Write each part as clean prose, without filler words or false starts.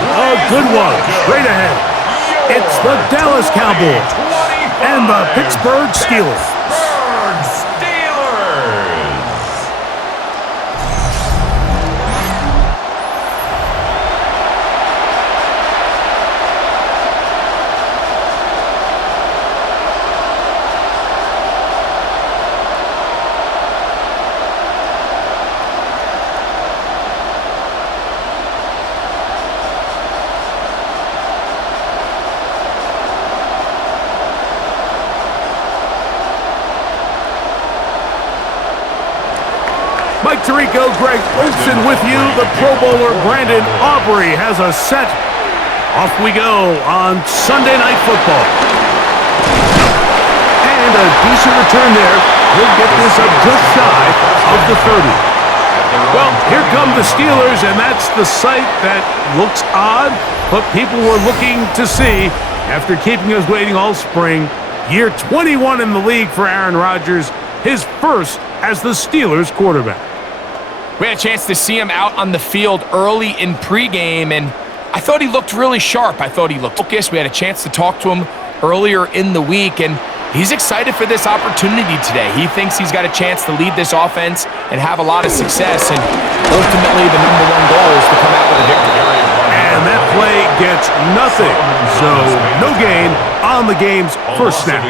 A good one, straight ahead. It's the Dallas Cowboys and the Pittsburgh Steelers. Mike Tirico, Greg Olsen with you. The Pro Bowler Brandon Aubrey has a set. Off we go on Sunday Night Football. And a decent return there. He'll get this up just shy of the 30. Well, here come the Steelers, and that's the sight that looks odd, but people were looking to see after keeping us waiting all spring. Year 21 in the league for Aaron Rodgers, his first as the Steelers quarterback. We had a chance to see him out on the field early in pregame, and I thought he looked really sharp. I thought he looked focused. We had a chance to talk to him earlier in the week, and he's excited for this opportunity today. He thinks he's got a chance to lead this offense and have a lot of success, and ultimately the #1 goal is to come out with a victory. And that play gets nothing, so no gain on the game's first snap.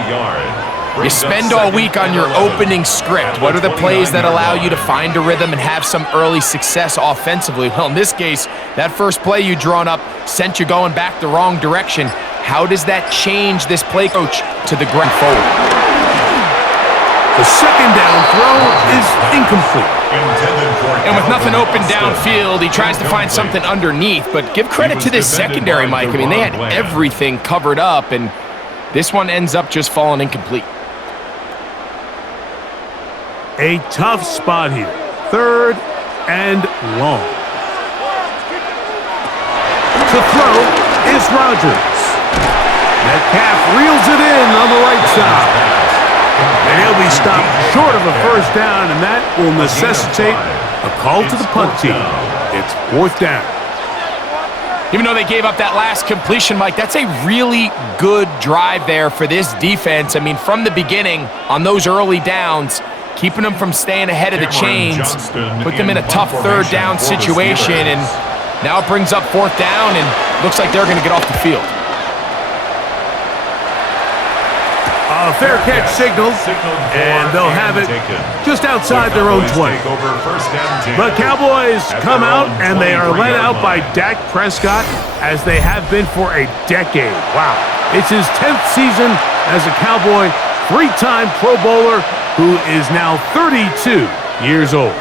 You spend all week on your opening script. What are the plays that allow you to find a rhythm and have some early success offensively? Well, in this case, that first play you drawn up sent you going back the wrong direction. How does that change this play coach to the ground forward? The second down throw is incomplete. And with nothing open downfield, he tries to find something underneath. But give credit to this secondary, Mike. I mean, they had everything covered up, and this one ends up just falling incomplete. A tough spot here. 3rd and long. To throw is Rodgers. Metcalf reels it in on the right side. And he'll be stopped short of a first down, and that will necessitate a call to the punt team. It's 4th down. Even though they gave up that last completion, Mike, that's a really good drive there for this defense. I mean, from the beginning, on those early downs, keeping them from staying ahead of the chains, put them in a tough 3rd down situation, and now it brings up 4th down, and looks like they're going to get off the field. A fair catch signal, and they'll have it just outside their own 20. The Cowboys come out, and they are led out by Dak Prescott, as they have been for a decade. Wow. It's his 10th season as a Cowboy, 3-time Pro Bowler, who is now 32 years old.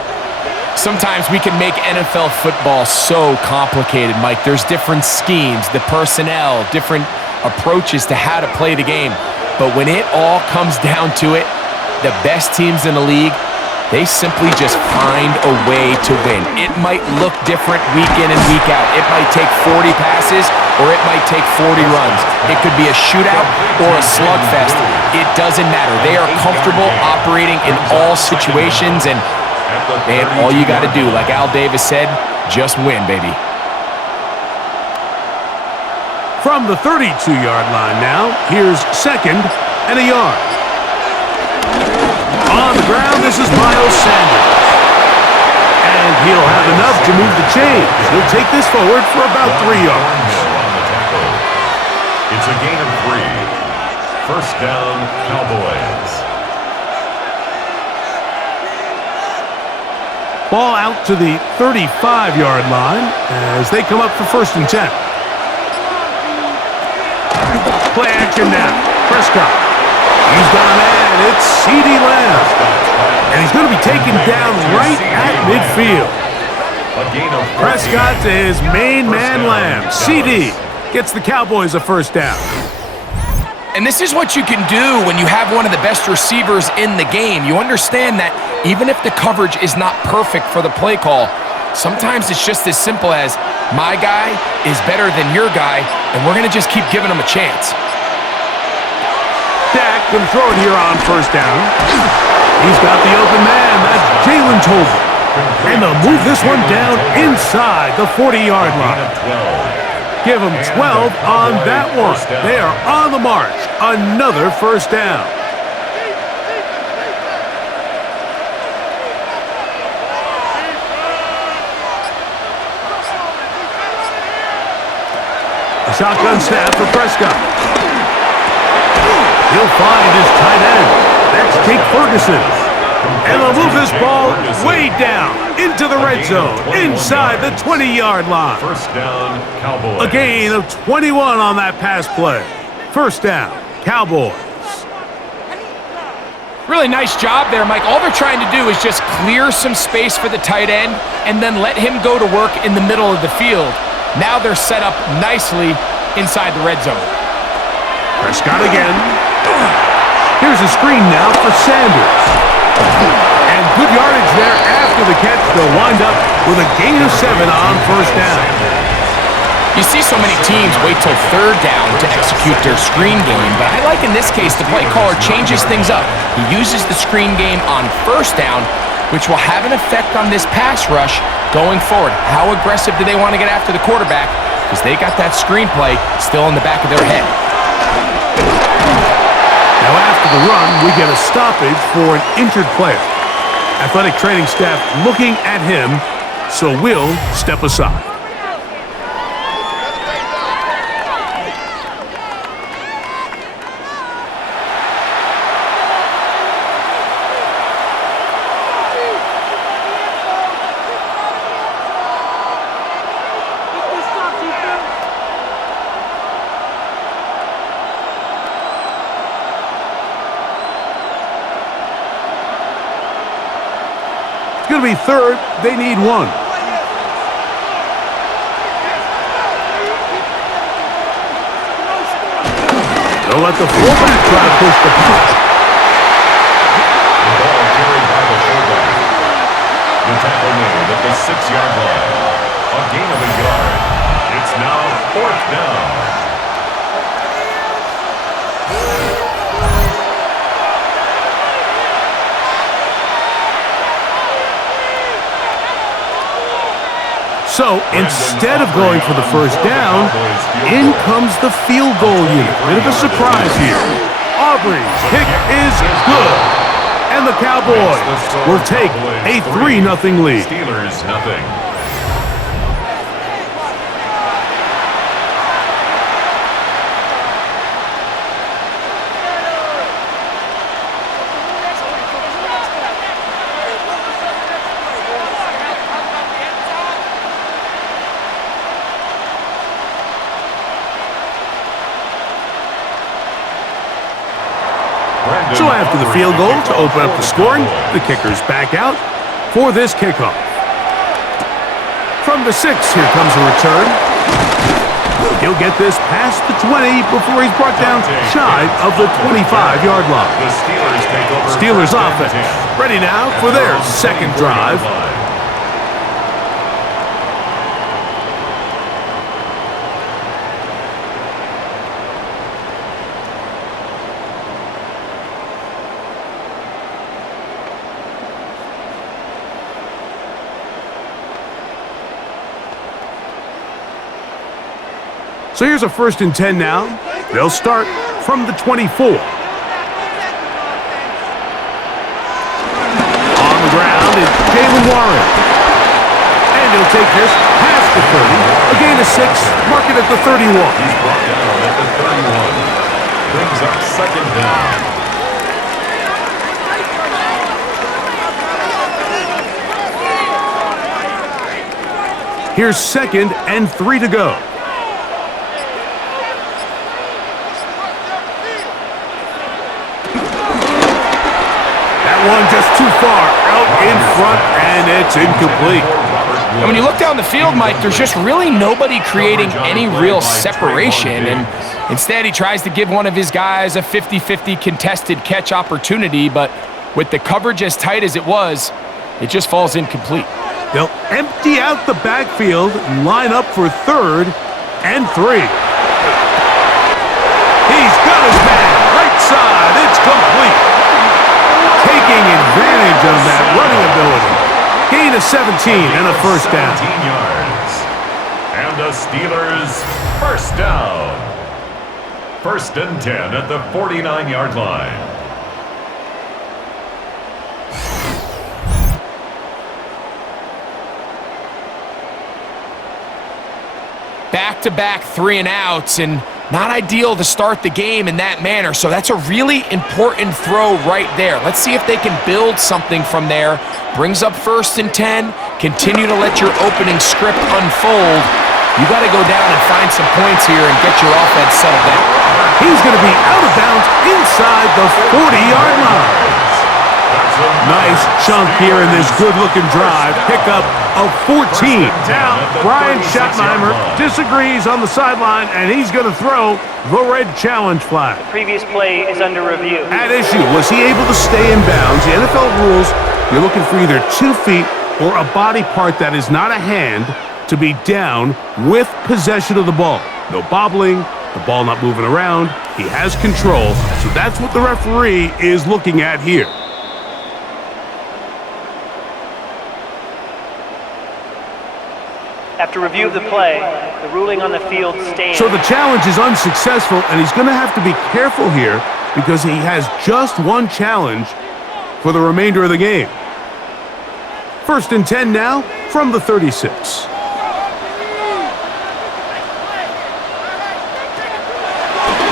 Sometimes we can make NFL football so complicated, Mike. There's different schemes, the personnel, different approaches to how to play the game. But when it all comes down to it, the best teams in the league, they simply just find a way to win. It might look different week in and week out. It might take 40 passes or it might take 40 runs. It could be a shootout or a slugfest. It doesn't matter. They are comfortable operating in all situations, and man, all you got to do, like Al Davis said, just win, baby. From the 32-yard line now, here's 2nd and a yard. On the ground, this is Miles Sanders. And he'll have enough to move the chains. He'll take this forward for about 3 yards. It's a gain of 3. 1st down, Cowboys. Ball out to the 35-yard line as they come up for 1st and 10. Play action now. Prescott. He's gone in. It's CeeDee Lamb. And he's going to be taken down right at midfield. Prescott to his main man Lamb. CeeDee gets the Cowboys a 1st down. And this is what you can do when you have one of the best receivers in the game. You understand that even if the coverage is not perfect for the play call, sometimes it's just as simple as my guy is better than your guy, and we're going to just keep giving him a chance. Dak going to throw it here on 1st down. He's got the open man. That's Jalen Tolbert. And they'll move this one down inside the 40-yard line. Give them 12 on that one. They are on the march. Another first down. A shotgun snap for Prescott. He'll find his tight end. That's Jake Ferguson. And they'll move this ball way down into the red zone, inside the 20-yard line. First down, Cowboys. A gain of 21 on that pass play. First down, Cowboys. Really nice job there, Mike. All they're trying to do is just clear some space for the tight end and then let him go to work in the middle of the field. Now they're set up nicely inside the red zone. Prescott again. Here's a screen now for Sanders. And good yardage there after the catch. They'll wind up with a gain of 7 on first down. You see so many teams wait till third down to execute their screen game, but I like in this case the play caller changes things up. He uses the screen game on first down, which will have an effect on this pass rush going forward. How aggressive do they want to get after the quarterback? Because they got that screenplay still in the back of their head. Now after the run, we get a stoppage for an injured player. Athletic training staff looking at him, so we'll step aside. It's going to be third. They need 1. They'll let the fullback try to push the punt. The ball carried by the fullback. The tackle made at the 6-yard line. A gain of a yard. It's now fourth down. So instead of going for the first down, in comes the field goal unit. Bit of a surprise here. Aubrey's kick is good. And the Cowboys will take a 3-0 lead. Steelers nothing. So after the field goal to open up the scoring, the kicker's back out for this kickoff. From the 6, here comes a return. He'll get this past the 20 before he's brought down shy of the 25-yard line. The Steelers take over. Steelers offense ready now for their second drive. So here's a 1st and 10 now. They'll start from the 24. On the ground, it's Jalen Warren. And he'll take this past the 30. A gain of 6, mark it at the 31. He's brought down at the 31. Brings up second down. Here's 2nd and 3 to go. One just too far out in front, and it's incomplete. And when you look down the field, Mike, there's just really nobody creating any real separation, and instead he tries to give one of his guys a 50-50 contested catch opportunity, but with the coverage as tight as it was, it just falls incomplete. They'll empty out the backfield and line up for 3rd and 3. He's got his man right side. It's complete. Taking advantage of that running ability. Gain of 17 and a first down. 17 yards. And the Steelers First and 10 at the 49-yard line. Back-to-back 3-and-outs, and not ideal to start the game in that manner. So that's a really important throw right there. Let's see if they can build something from there. Brings up first and 10. Continue to let your opening script unfold. You got to go down and find some points here and get your offense settled down. He's going to be out of bounds inside the 40-yard line. Nice chunk here in this good-looking drive. Pickup of 14. Now, Brian Schottenheimer disagrees on the sideline, and he's going to throw the red challenge flag. Previous play is under review. At issue, was he able to stay in bounds? The NFL rules, you're looking for either 2 feet or a body part that is not a hand to be down with possession of the ball. No bobbling, the ball not moving around. He has control, so that's what the referee is looking at here. After review of the play, the ruling on the field stands. So the challenge is unsuccessful, and he's going to have to be careful here because he has just one challenge for the remainder of the game. First and 10 now from the 36.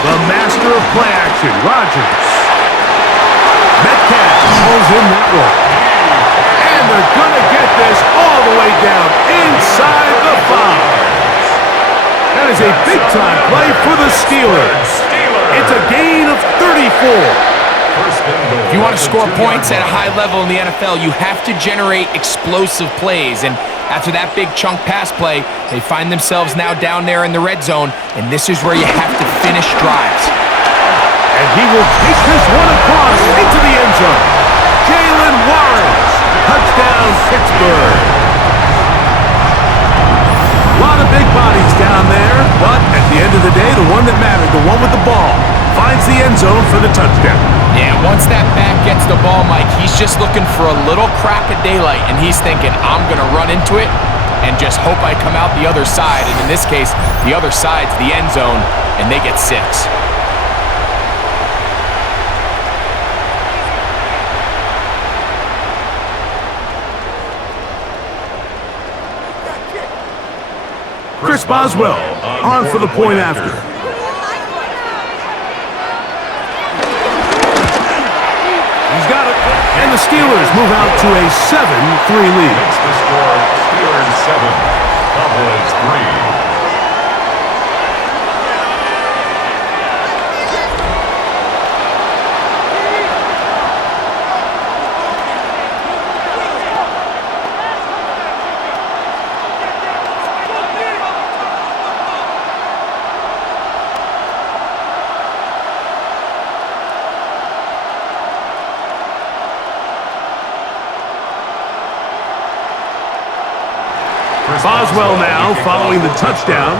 The master of play action, Rodgers. Metcalf pulls in that one. And they're going to get this all the way down inside the 5. That is a big-time play for the Steelers. It's a gain of 34. If you want to score points at a high level in the NFL, you have to generate explosive plays. And after that big chunk pass play, they find themselves now down there in the red zone, and this is where you have to finish drives. And he will take this one across into the end zone. Jalen Warren, touchdown Pittsburgh. A lot of big bodies down there, but at the end of the day, the one that mattered, the one with the ball, finds the end zone for the touchdown. Yeah, once that back gets the ball, Mike, he's just looking for a little crack of daylight, and he's thinking, I'm going to run into it and just hope I come out the other side. And in this case, the other side's the end zone, and they get 6. Chris Boswell on for the point after. He's got it, and the Steelers move out to a 7-3 lead. Makes the score Steelers 7, Cowboys 3. Boswell now following the touchdown.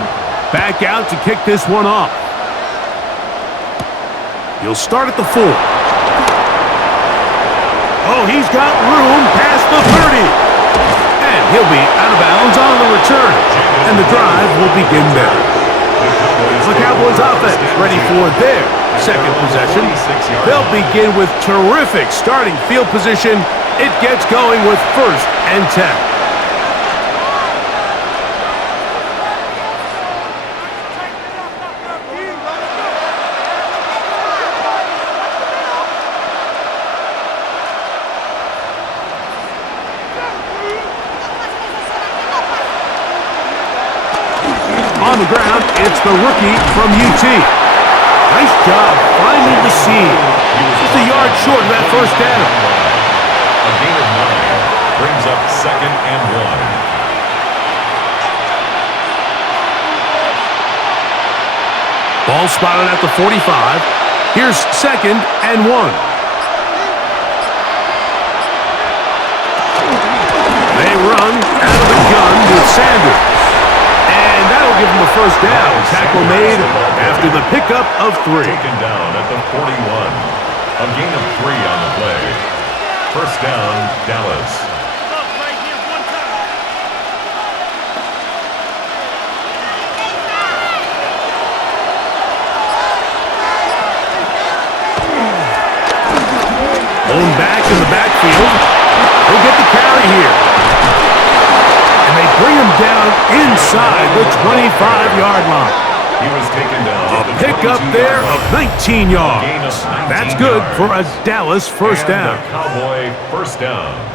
Back out to kick this one off. He'll start at the 4. Oh, he's got room past the 30. And he'll be out of bounds on the return. And the drive will begin there. The Cowboys offense ready for their second possession. They'll begin with terrific starting field position. It gets going with first and 10. On the ground, it's the rookie from UT. Nice job finding the seam. Just a yard short of that first down. A gain of 9 brings up 2nd and 1. Ball spotted at the 45. Here's 2nd and 1. They run out of the gun with Sanders. Give him the first down. Tackle made after the pickup of 3. Taken down at the 41. A gain of 3 on the play. First down, Dallas. back in the backfield. He'll get the carry here. And they bring him down inside the 25-yard line. He was taken down. A pickup there of 19 yards. That's good for a Dallas first down. And a Cowboy first down.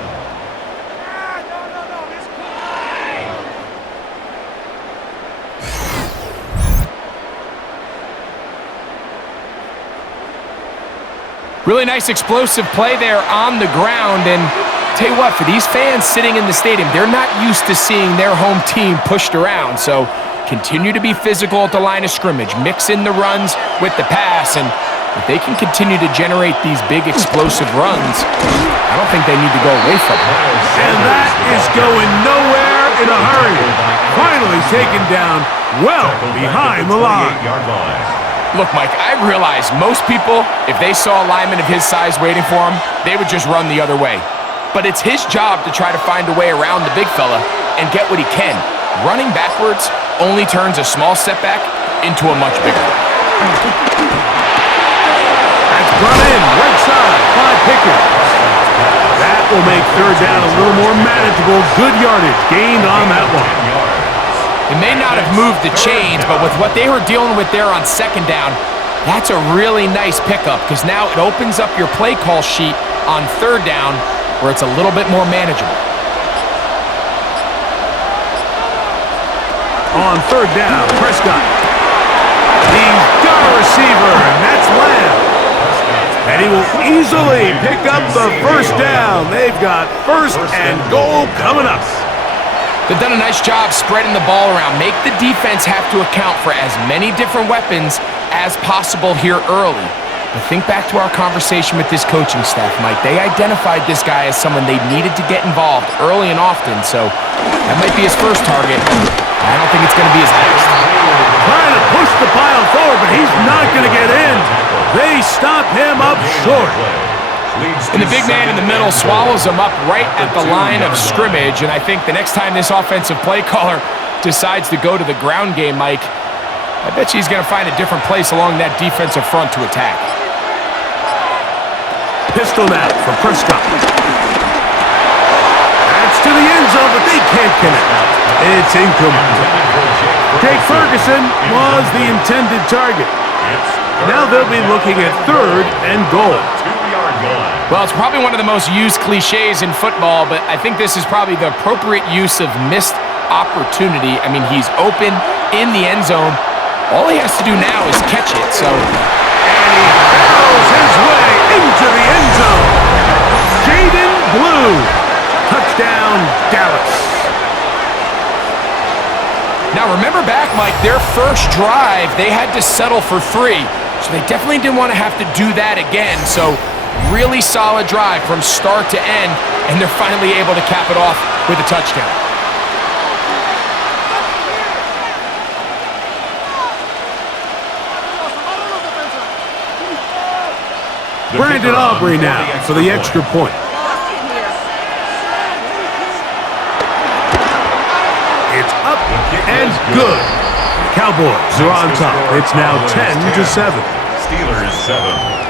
Really nice explosive play there on the ground. And tell you what, for these fans sitting in the stadium, they're not used to seeing their home team pushed around. So continue to be physical at the line of scrimmage. Mix in the runs with the pass. And if they can continue to generate these big explosive runs, I don't think they need to go away from it. And that is going nowhere in a hurry. Finally taken down well behind the line. Look, Mike, I realize most people, if they saw a lineman of his size waiting for him, they would just run the other way. But it's his job to try to find a way around the big fella and get what he can. Running backwards only turns a small setback into a much bigger one. That's brought in right side by Pickett. That will make third down a little more manageable. Good yardage gained on that one. It may not have moved the chains, but with what they were dealing with there on second down, that's a really nice pickup because now it opens up your play call sheet on third down where it's a little bit more manageable. On third down, Prescott. He's got a receiver, and that's Lamb. And he will easily pick up the first down. They've got first and goal coming up. They've done a nice job spreading the ball around. Make the defense have to account for as many different weapons as possible here early. But think back to our conversation with this coaching staff, Mike. They identified this guy as someone they needed to get involved early and often, so that might be his first target. I don't think it's going to be his next. Trying to push the pile forward, but he's not going to get in. They stop him up short. And the big man in the middle swallows him up right at the line of scrimmage. And I think the next time this offensive play caller decides to go to the ground game, Mike, I bet you he's going to find a different place along that defensive front to attack. Pistol now for Prescott. That's to the end zone, but they can't connect. It's incomplete. Jake Ferguson was the intended target. Now they'll be looking at third and goal. Well, it's probably one of the most used cliches in football, but I think this is probably the appropriate use of missed opportunity. I mean, he's open in the end zone. All he has to do now is catch it, so. And he barrels his way into the end zone. Jaden Blue. Touchdown, Dallas. Now, remember back, Mike, their first drive, they had to settle for 3. So they definitely didn't want to have to do that again. So really solid drive from start to end, and they're finally able to cap it off with a touchdown. Brandon Aubrey now for the extra point. It's up and good. Cowboys are on top. It's now 10-7. Steelers 7.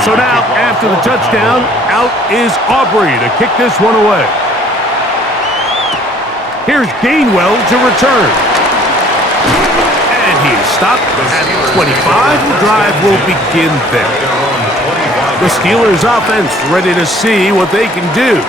So now, after the touchdown, out is Aubrey to kick this one away. Here's Gainwell to return. And he is stopped at 25. The drive will begin there. The Steelers' offense ready to see what they can do.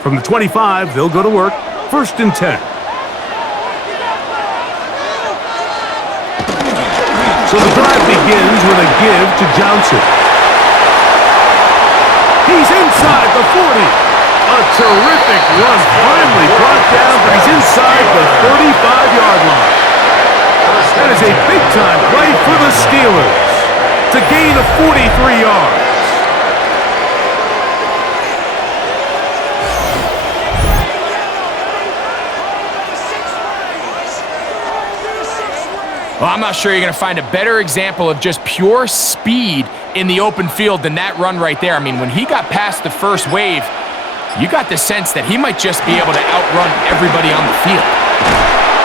From the 25, they'll go to work. First and 10. So the drive begins with a give to Johnson. He's inside the 40. A terrific run, finally brought down, but he's inside the 35-yard line. That is a big-time play for the Steelers. It's a gain of 43 yards. Well, I'm not sure you're going to find a better example of just pure speed in the open field than that run right there. I mean, when he got past the first wave, you got the sense that he might just be able to outrun everybody on the field.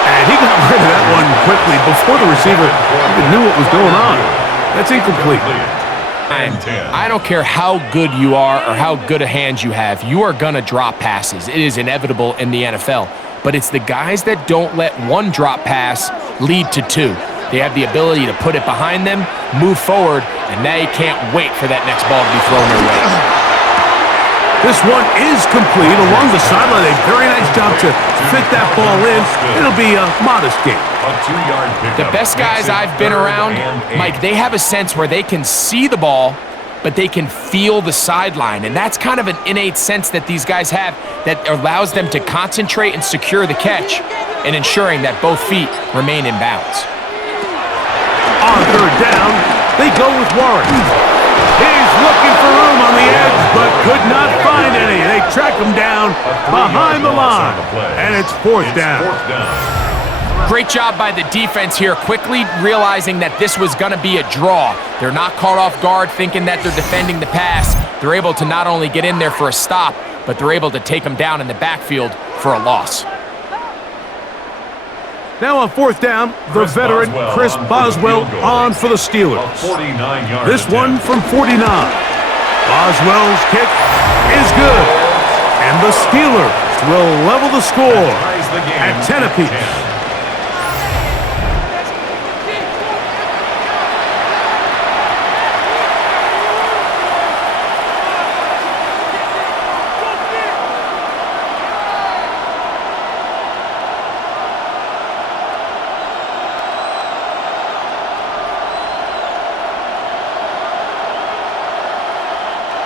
And he got rid of that one quickly before the receiver even knew what was going on. That's incomplete. I don't care how good you are or how good a hand you have, you are going to drop passes. It is inevitable in the NFL. But it's the guys that don't let one drop pass lead to two. They have the ability to put it behind them, move forward, and they can't wait for that next ball to be thrown their way. This one is complete along the sideline. A very nice job to fit that ball in. It'll be a modest gain. The best guys I've been around, Mike, they have a sense where they can see the ball, but they can feel the sideline. And that's kind of an innate sense that these guys have that allows them to concentrate and secure the catch and ensuring that both feet remain in bounds. On third down, they go with Warren. He's looking for room on the edge, but could not find any. They track him down behind the line, and it's fourth down. Great job by the defense here, quickly realizing that this was going to be a draw. They're not caught off guard thinking that they're defending the pass. They're able to not only get in there for a stop, but they're able to take them down in the backfield for a loss. Now on fourth down, the veteran Chris Boswell on for the Steelers. This one from 49. Boswell's kick is good, and the Steelers will level the score at 10 apiece.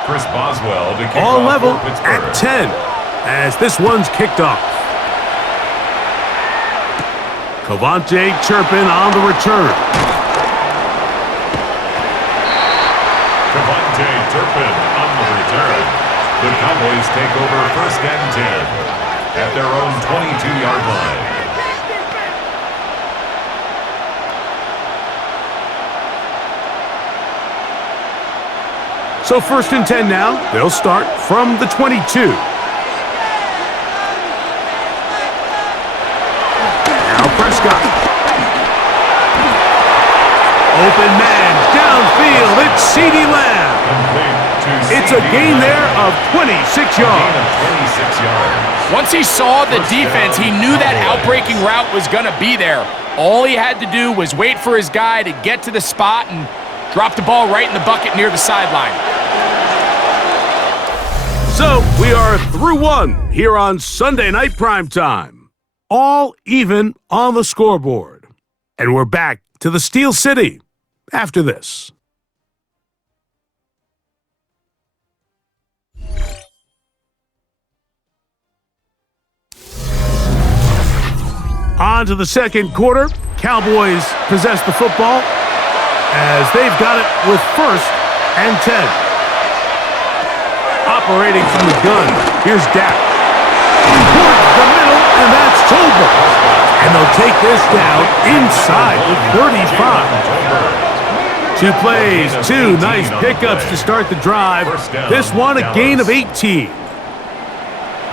Chris Boswell to kick all off level for Pittsburgh. at 10 as this one's kicked off. Cavante Turpin on the return. Cavante Turpin on the return. The Cowboys take over first and 10 at their own 22-yard line. So first and 10 now. They'll start from the 22. Now Prescott. Open man, downfield, it's CeeDee Lamb. It's a gain there of 26 yards. Once he saw the defense, he knew that outbreaking route was going to be there. All he had to do was wait for his guy to get to the spot and drop the ball right in the bucket near the sideline. So we are through one here on Sunday Night Primetime. All even on the scoreboard. And we're back to the Steel City after this. On to the second quarter. Cowboys possess the football as they've got it with first and 10. Operating from the gun, here's Dak. Towards the middle, and that's Tolbert. And they'll take this down inside the 35. Two plays, two nice pickups to start the drive. This one, a gain of 18.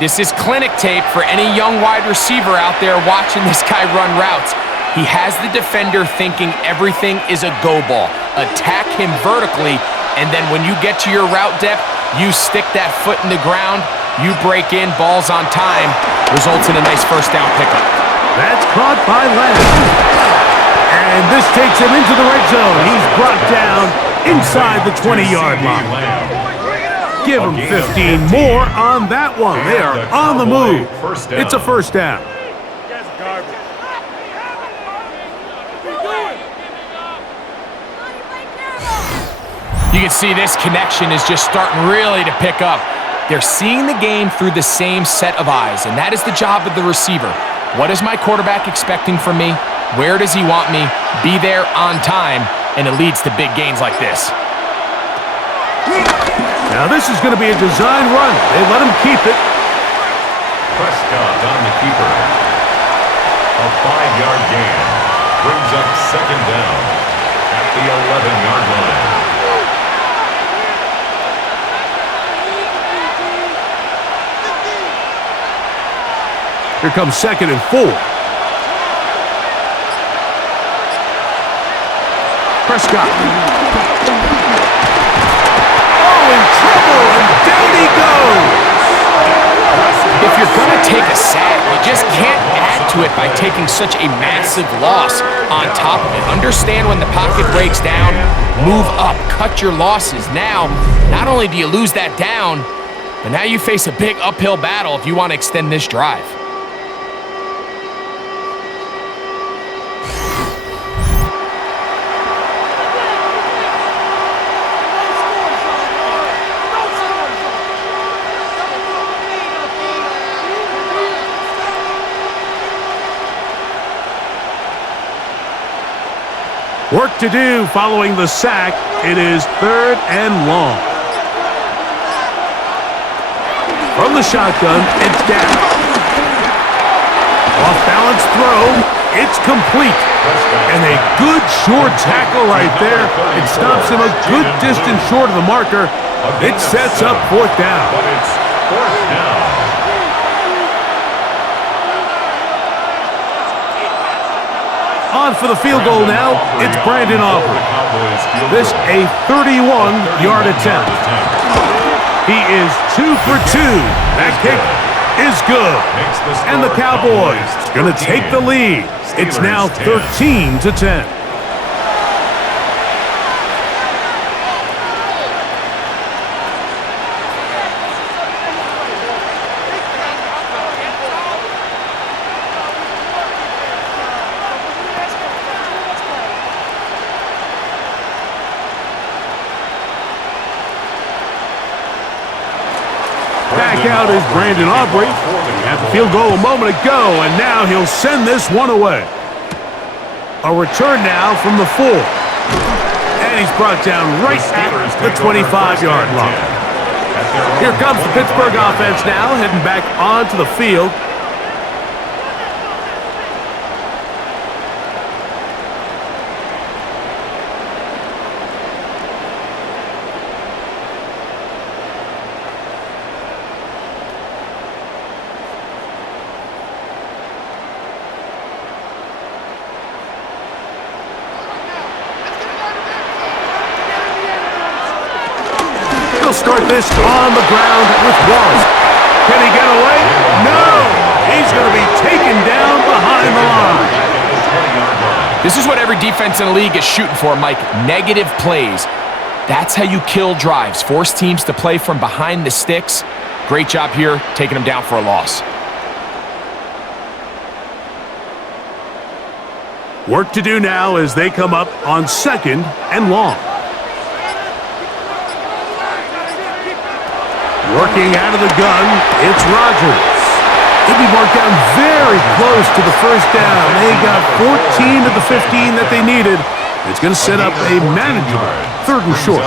This is clinic tape for any young wide receiver out there watching this guy run routes. He has the defender thinking everything is a go ball. Attack him vertically, and then when you get to your route depth, you stick that foot in the ground, you break in, balls on time, results in a nice first down pickup. That's caught by Lamb. And this takes him into the red zone. He's brought down inside the 20-yard line. Give him 15 more on that one. They are on the move. It's a first down. You can see this connection is just starting really to pick up. They're seeing the game through the same set of eyes, and that is the job of the receiver. What is my quarterback expecting from me? Where does he want me? Be there on time, and it leads to big gains like this. Now this is going to be a design run. They let him keep it. Prescott on the keeper. A 5-yard gain. Brings up second down at the 11-yard line. Here comes 2nd and 4. Prescott. Oh, in trouble, and down he goes. If you're going to take a sack, you just can't add to it by taking such a massive loss on top of it. Understand when the pocket breaks down, move up, cut your losses. Now, not only do you lose that down, but now you face a big uphill battle if you want to extend this drive. Work to do following the sack. It is 3rd and long. From the shotgun, it's down. Off-balance throw. It's complete. And a good short tackle right there. It stops him a good distance short of the marker. It sets up 4th down. But it's 4th down. On for the field goal now, it's Brandon Aubrey. This a 31-yard attempt. He is 2 for 2. That kick is good. And the Cowboys going to take the lead. It's now 13-10. Back out is Brandon Aubrey. At the field goal a moment ago, and now he'll send this one away. A return now from the 4. And he's brought down right at the 25-yard line. Here comes the Pittsburgh offense now, heading back onto the field. Start this on the ground with Wallace. Can he get away? No! He's going to be taken down behind the line. This is what every defense in the league is shooting for, Mike. Negative plays. That's how you kill drives. Force teams to play from behind the sticks. Great job here, taking them down for a loss. Work to do now as they come up on 2nd and long. Working out of the gun, it's Rodgers. He'll be marked down very close to the 1st down. They got 14 to the 15 that they needed. It's going to set up a manageable 3rd and short.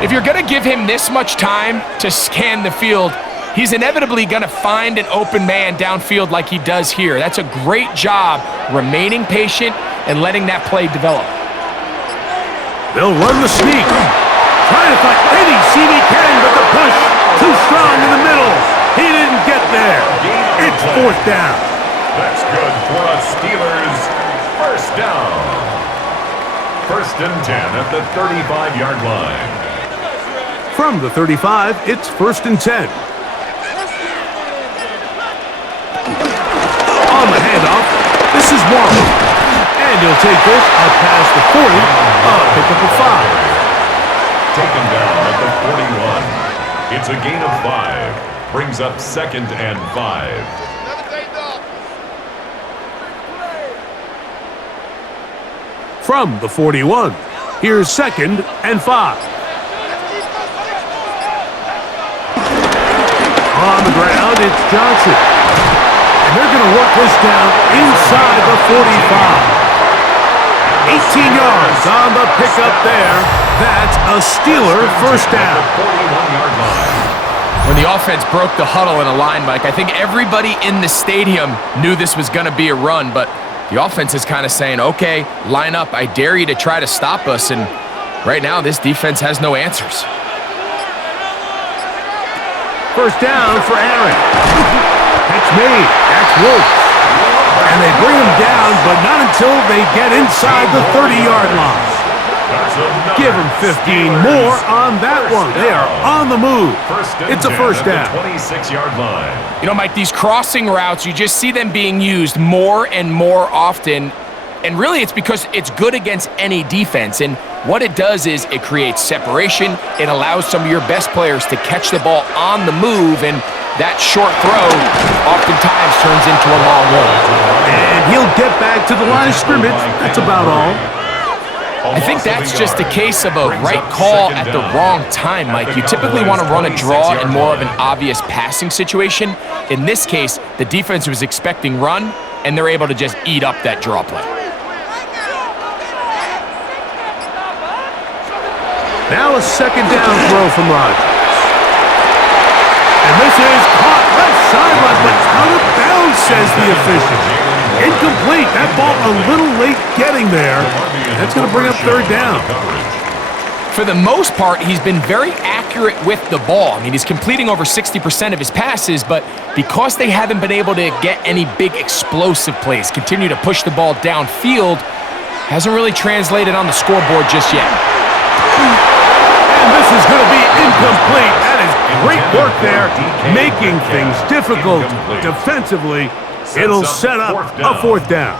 If you're going to give him this much time to scan the field, he's inevitably going to find an open man downfield like he does here. That's a great job remaining patient and letting that play develop. They'll run the sneak. Trying to find any seam he can, but the push too strong in the middle. He didn't get there. It's 4th down. That's good for a Steelers 1st down. 1st and 10 at the 35-yard line. From the 35, it's 1st and 10. On the handoff, this is Warren. And he'll take this up past the 40, pick up a 5. Taken down at the 41. It's a gain of 5. Brings up 2nd and 5. From the 41, here's 2nd and 5. On the ground, it's Johnson. And they're going to work this down inside the 45. 18 yards on the pickup there. That's a Steeler first down. 41-yard line. When the offense broke the huddle in a line, Mike, I think everybody in the stadium knew this was going to be a run, but the offense is kind of saying, okay, line up. I dare you to try to stop us, and right now this defense has no answers. First down for Aaron. Catch me. That's Wolf. And they bring him down, but not until they get inside the 30-yard line. Give them 15 more on that one. They are on the move. It's a first down. 26-yard line. You know, Mike, these crossing routes, you just see them being used more and more often. And really, it's because it's good against any defense. And what it does is it creates separation. It allows some of your best players to catch the ball on the move. And that short throw oftentimes turns into a long one. And he'll get back to the line of scrimmage. That's about all. I think that's just a case of a right call at the wrong time, Mike. You typically want to run a draw in more of an obvious passing situation. In this case, the defense was expecting run, and they're able to just eat up that draw play. Now a second down throw from Rodgers. And this is caught left sideline, but out of bounds, says the official. Incomplete. That ball a little late getting there. That's going to bring up third down. For the most part, he's been very accurate with the ball. I mean, he's completing over 60% of his passes, but because they haven't been able to get any big explosive plays, continue to push the ball downfield, hasn't really translated on the scoreboard just yet. And this is going to be incomplete. That is great work there, making things difficult defensively. It'll set up a fourth down.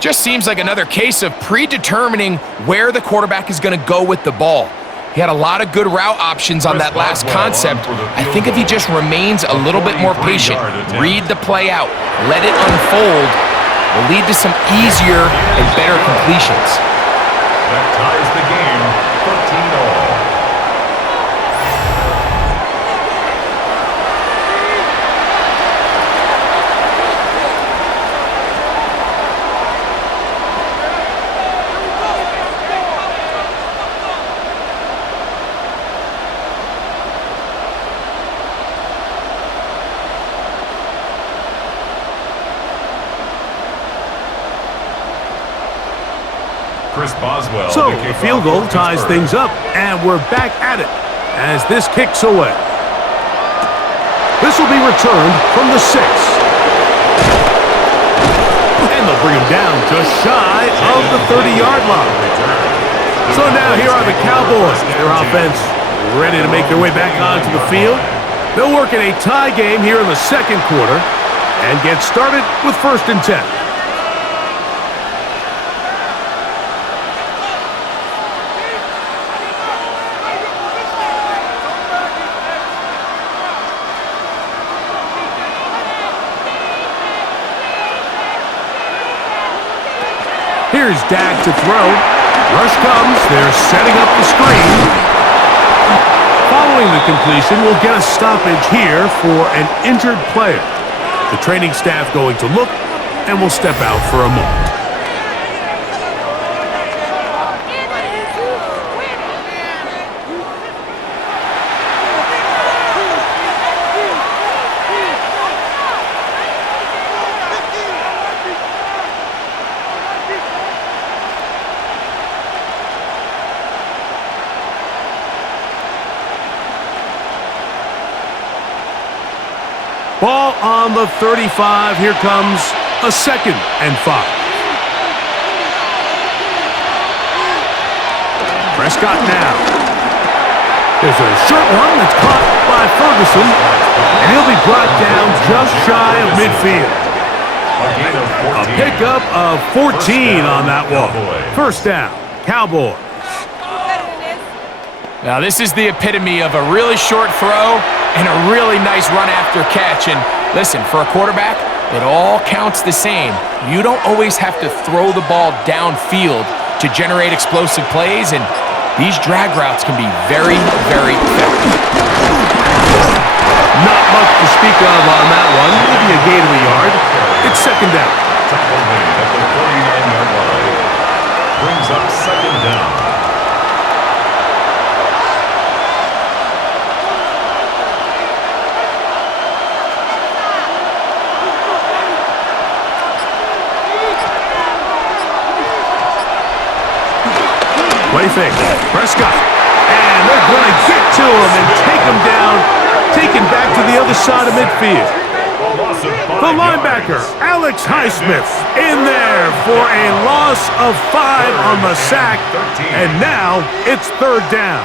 Just seems like another case of predetermining where the quarterback is going to go with the ball. He had a lot of good route options on that last concept. I think if he just remains a little bit more patient, read the play out, let it unfold, will lead to some easier and better completions. That ties the game, 13-all. So the field goal ties things up, and we're back at it as this kicks away. This will be returned from the 6. And they'll bring him down just shy of the 30-yard line. So now here are the Cowboys. Their offense ready to make their way back onto the field. They'll work in a tie game here in the second quarter and get started with 1st and 10. Here's Dak to throw. Rush comes. They're setting up the screen. Following the completion, we'll get a stoppage here for an injured player. The training staff going to look, and we'll step out for a moment. Ball on the 35. Here comes a 2nd and 5. Prescott now. There's a short one that's caught by Ferguson, and he'll be brought down just shy of midfield. A pickup of 14 on that one. First down, Cowboys. Now, this is the epitome of a really short throw and a really nice run after catch. And listen, for a quarterback, it all counts the same. You don't always have to throw the ball downfield to generate explosive plays, and these drag routes can be very, very effective. Not much to speak of on that one. Maybe a gain of a yard. It's second down. Tackle made at the 49-yard line. Brings up second down. Play fake. Prescott. And they're going to get to him and take him down. Taken back to the other side of midfield. The linebacker, Alex Highsmith, in there for a loss of 5 on the sack. And now it's third down.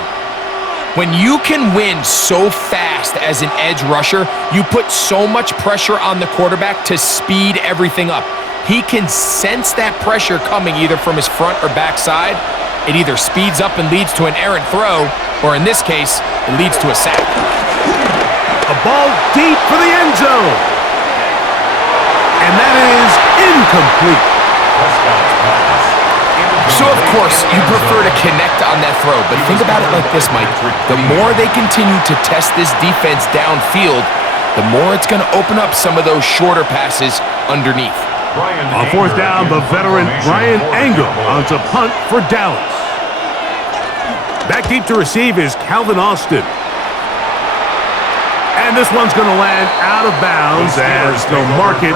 When you can win so fast as an edge rusher, you put so much pressure on the quarterback to speed everything up. He can sense that pressure coming either from his front or back side. It either speeds up and leads to an errant throw, or in this case, it leads to a sack. A ball deep for the end zone. And that is incomplete. So, of course, you prefer to connect on that throw, but think about it like this, Mike. The more they continue to test this defense downfield, the more it's going to open up some of those shorter passes underneath. On fourth down, the veteran Brian Anger on to punt for Dallas. Back deep to receive is Calvin Austin. And this one's going to land out of bounds as they'll mark it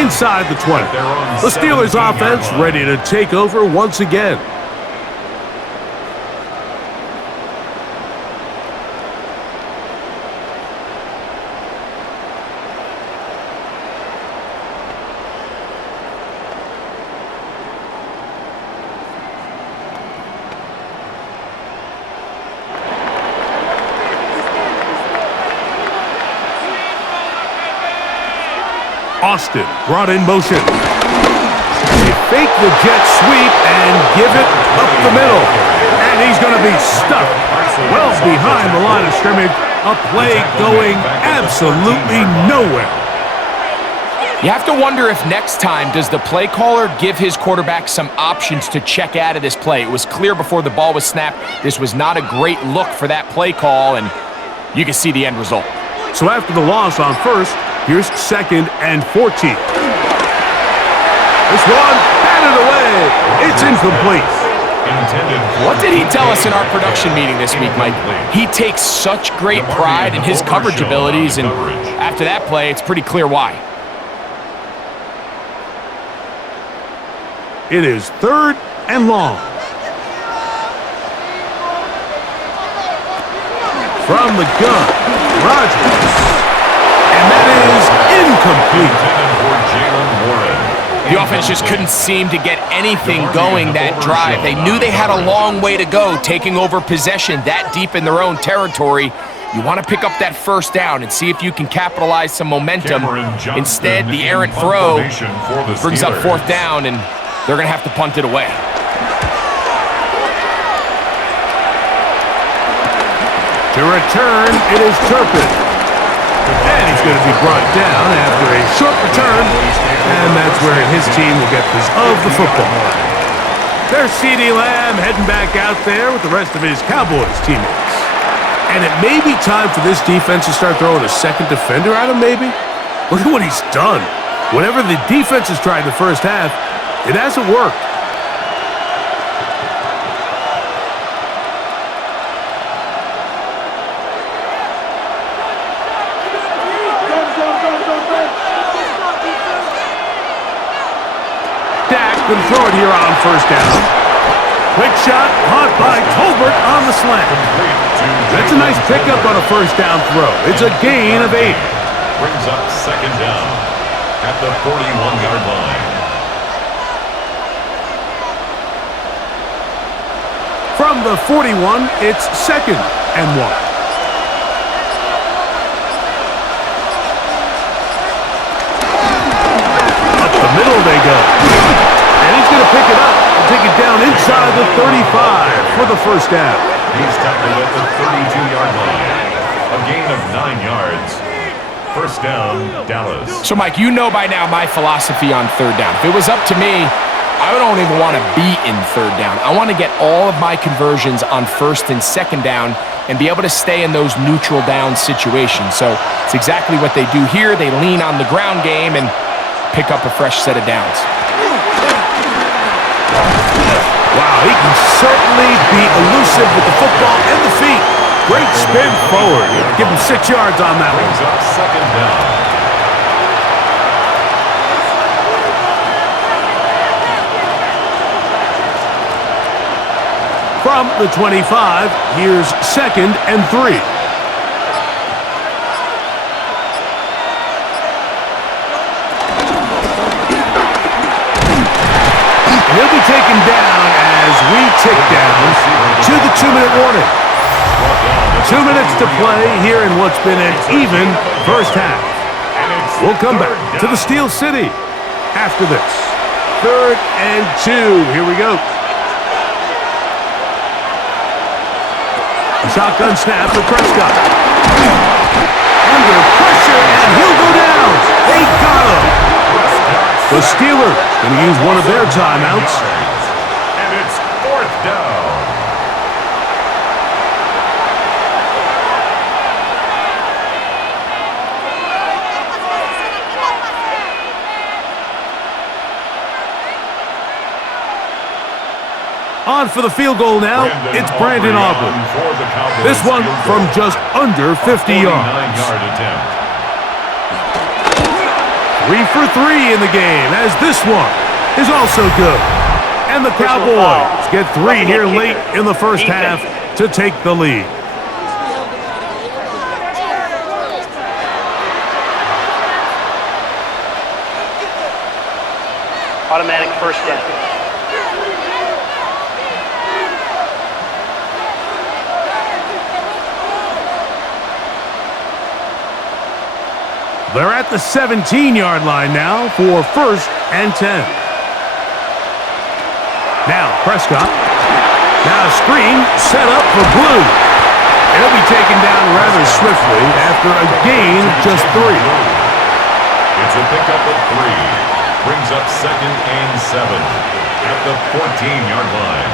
inside the 20. The Steelers offense ready to take over once again. Austin brought in motion. They fake the jet sweep and give it up the middle. And he's going to be stuck well behind the line of scrimmage. A play going absolutely nowhere. You have to wonder if next time does the play caller give his quarterback some options to check out of this play. It was clear before the ball was snapped. This was not a great look for that play call, and you can see the end result. So after the loss on first, here's second and 14. This one batted away. It's incomplete. What did he tell us in our production meeting this week, Mike? He takes such great pride in his coverage abilities, and after that play, it's pretty clear why. It is third and long. From the gun, Rodgers. And that is incomplete. The offense just couldn't seem to get anything going that drive. They knew they had a long way to go taking over possession that deep in their own territory. You want to pick up that first down and see if you can capitalize some momentum. Instead, the errant throw brings up fourth down, and they're going to have to punt it away. To return, it is Turpin. And he's going to be brought down after a short return. And that's where his team will get this of the football. There's CeeDee Lamb heading back out there with the rest of his Cowboys teammates. And it may be time for this defense to start throwing a second defender at him, maybe. Look at what he's done. Whatever the defense has tried in the first half, it hasn't worked. Can throw it here on first down. Quick shot, caught by Tolbert on the slant. That's a nice pickup on a first down throw. It's a gain of 8. Brings up second down at the 41-yard line. From the 41, it's second and 1. Up the middle they go. And he's going to pick it up and take it down inside the 35 for the first down. He's tackled at the 32-yard line. A gain of 9 yards. First down, Dallas. So, Mike, you know by now my philosophy on third down. If it was up to me, I don't even want to be in third down. I want to get all of my conversions on first and second down and be able to stay in those neutral down situations. So it's exactly what they do here. They lean on the ground game and pick up a fresh set of downs. Wow, he can certainly be elusive with the football and the feet. Great spin forward. Give him 6 yards on that one. Brings up second down. From the 25, here's 2nd and 3. He'll be taken down as we tick down to the 2-minute warning. 2 minutes to play here in what's been an even first half. We'll come back to the Steel City after this. 3rd and 2. Here we go. A shotgun snap for Prescott. Under pressure, and he'll go down. They got him. The Steelers going to use one of their timeouts. And it's 4th down. On for the field goal now, it's Brandon Aubrey. This one from just under 50 yards. 3 for 3 in the game, as this one is also good. And the Cowboys get 3 here late in the first half to take the lead. Automatic first down. They're at the 17-yard line now for 1st and 10. Now Prescott. Now a screen set up for Blue. He'll be taken down rather swiftly after a gain of just 3. It's a pickup of 3. Brings up 2nd and 7 at the 14-yard line.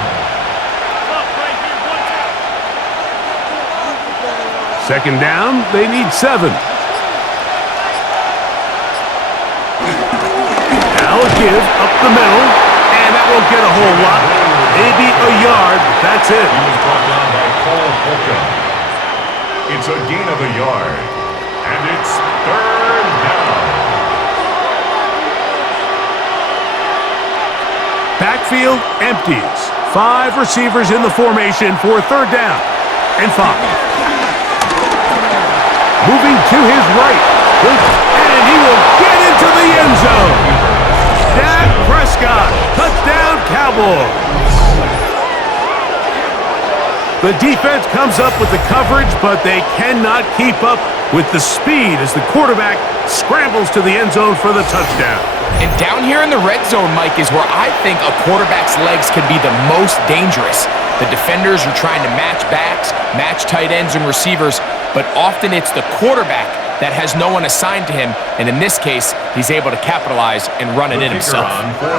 2nd down, they need 7. Now a give up the middle, and that won't get a whole lot. Maybe a yard, that's it. He was brought down by Paul Holcomb. It's a gain of a yard, and it's 3rd down. Backfield empties. 5 receivers in the formation for 3rd down and 5. Moving to his right, and he will get into the end zone. Dak Prescott, touchdown Cowboys. The defense comes up with the coverage, but they cannot keep up with the speed as the quarterback scrambles to the end zone for the touchdown. And down here in the red zone, Mike, is where I think a quarterback's legs can be the most dangerous. The defenders are trying to match backs, match tight ends and receivers, but often it's the quarterback that has no one assigned to him, and in this case, he's able to capitalize and run it in himself.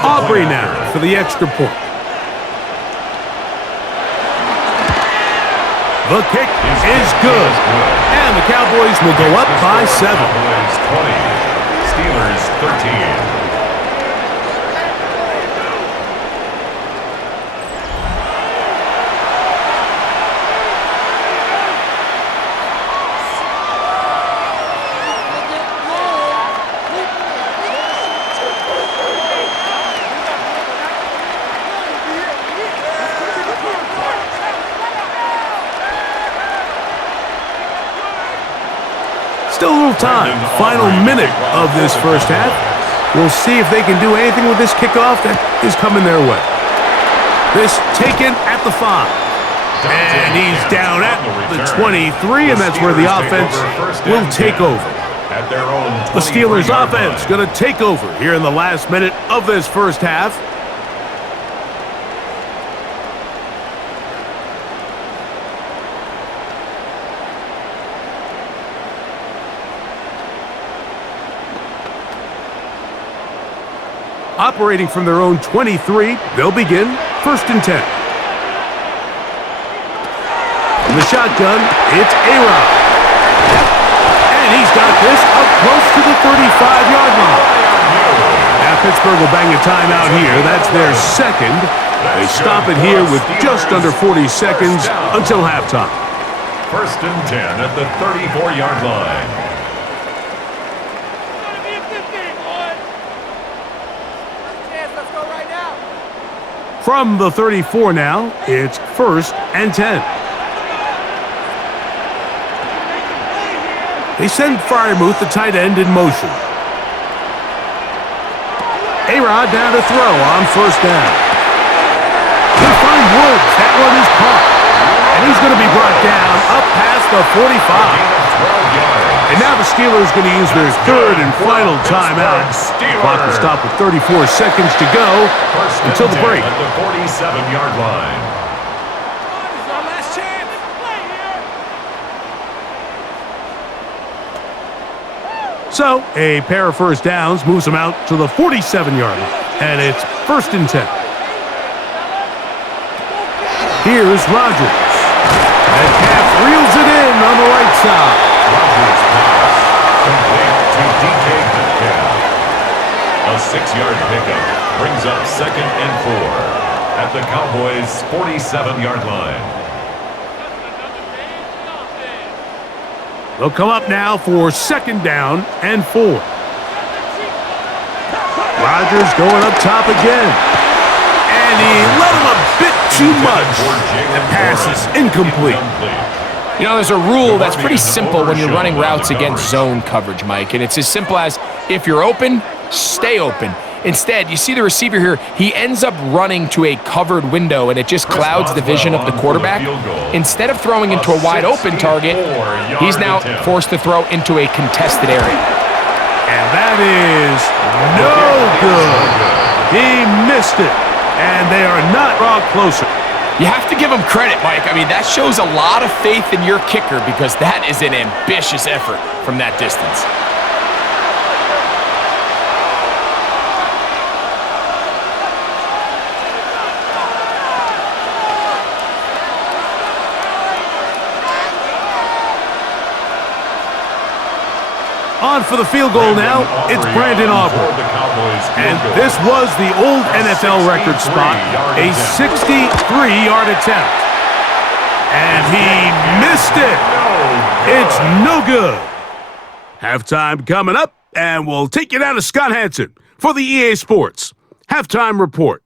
Aubrey now for the extra point. The kick is good, and the Cowboys will go up by 7. Cowboys 20, Steelers 13. Still a little time. Final minute of this first half. We'll see if they can do anything with this kickoff that is coming their way. This taken at the 5. And he's down at the 23, and that's where the offense will take over. The Steelers offense going to take over here in the last minute of this first half. Operating from their own 23, they'll begin 1st and 10. In the shotgun, it's A-Rod. And he's got this up close to the 35-yard line. Now Pittsburgh will bang a timeout here. That's their second. They stop it here with just under 40 seconds until halftime. 1st and 10 at the 34-yard line. From the 34 now, it's 1st and 10. They send Freiermuth, the tight end, in motion. A-Rod down to throw on 1st down. He'll find Woods. That one is caught. And he's going to be brought down up past the 45. And now the Steelers going to use their 3rd and final timeout. Clock will stop with 34 seconds to go until the break. At the 47-yard line. So, a pair of 1st downs moves them out to the 47-yard line. And it's 1st and 10. Here's Rodgers. And Calf reels it in on the right side. Rodgers pass. Complete to DK Metcalf. A 6-yard pickup brings up 2nd and 4 at the Cowboys' 47-yard line. They'll come up now for 2nd down and 4. Rodgers going up top again. And he let him a bit too much. The pass is incomplete. You know, there's a rule that's pretty simple when you're running routes against zone coverage, Mike, and it's as simple as if you're open, stay open. Instead, you see the receiver here, he ends up running to a covered window, and it just clouds the vision of the quarterback. Instead of throwing into a wide open target, he's now forced to throw into a contested area. And that is no good. He missed it, and they are not draw closer. You have to give him credit, Mike. I mean, that shows a lot of faith in your kicker because that is an ambitious effort from that distance. On for the field goal now, it's Brandon Aubrey. And this was the old NFL record spot, a 63-yard attempt. And he missed it. It's no good. Halftime coming up, and we'll take you down to Scott Hansen for the EA Sports Halftime Report.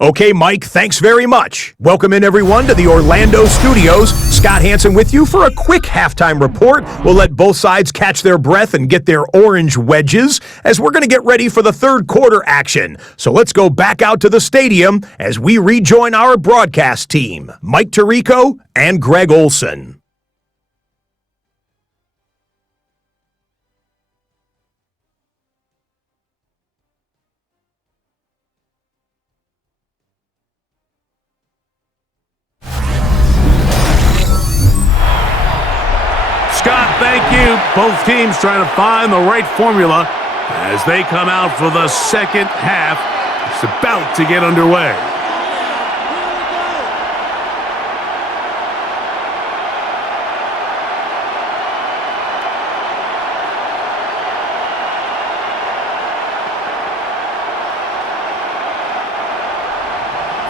Okay, Mike, thanks very much. Welcome in, everyone, to the Orlando studios. Scott Hansen with you for a quick halftime report. We'll let both sides catch their breath and get their orange wedges as we're going to get ready for the 3rd quarter action. So let's go back out to the stadium as we rejoin our broadcast team, Mike Tirico and Greg Olson. Scott, thank you. Both teams trying to find the right formula as they come out for the 2nd half. It's about to get underway.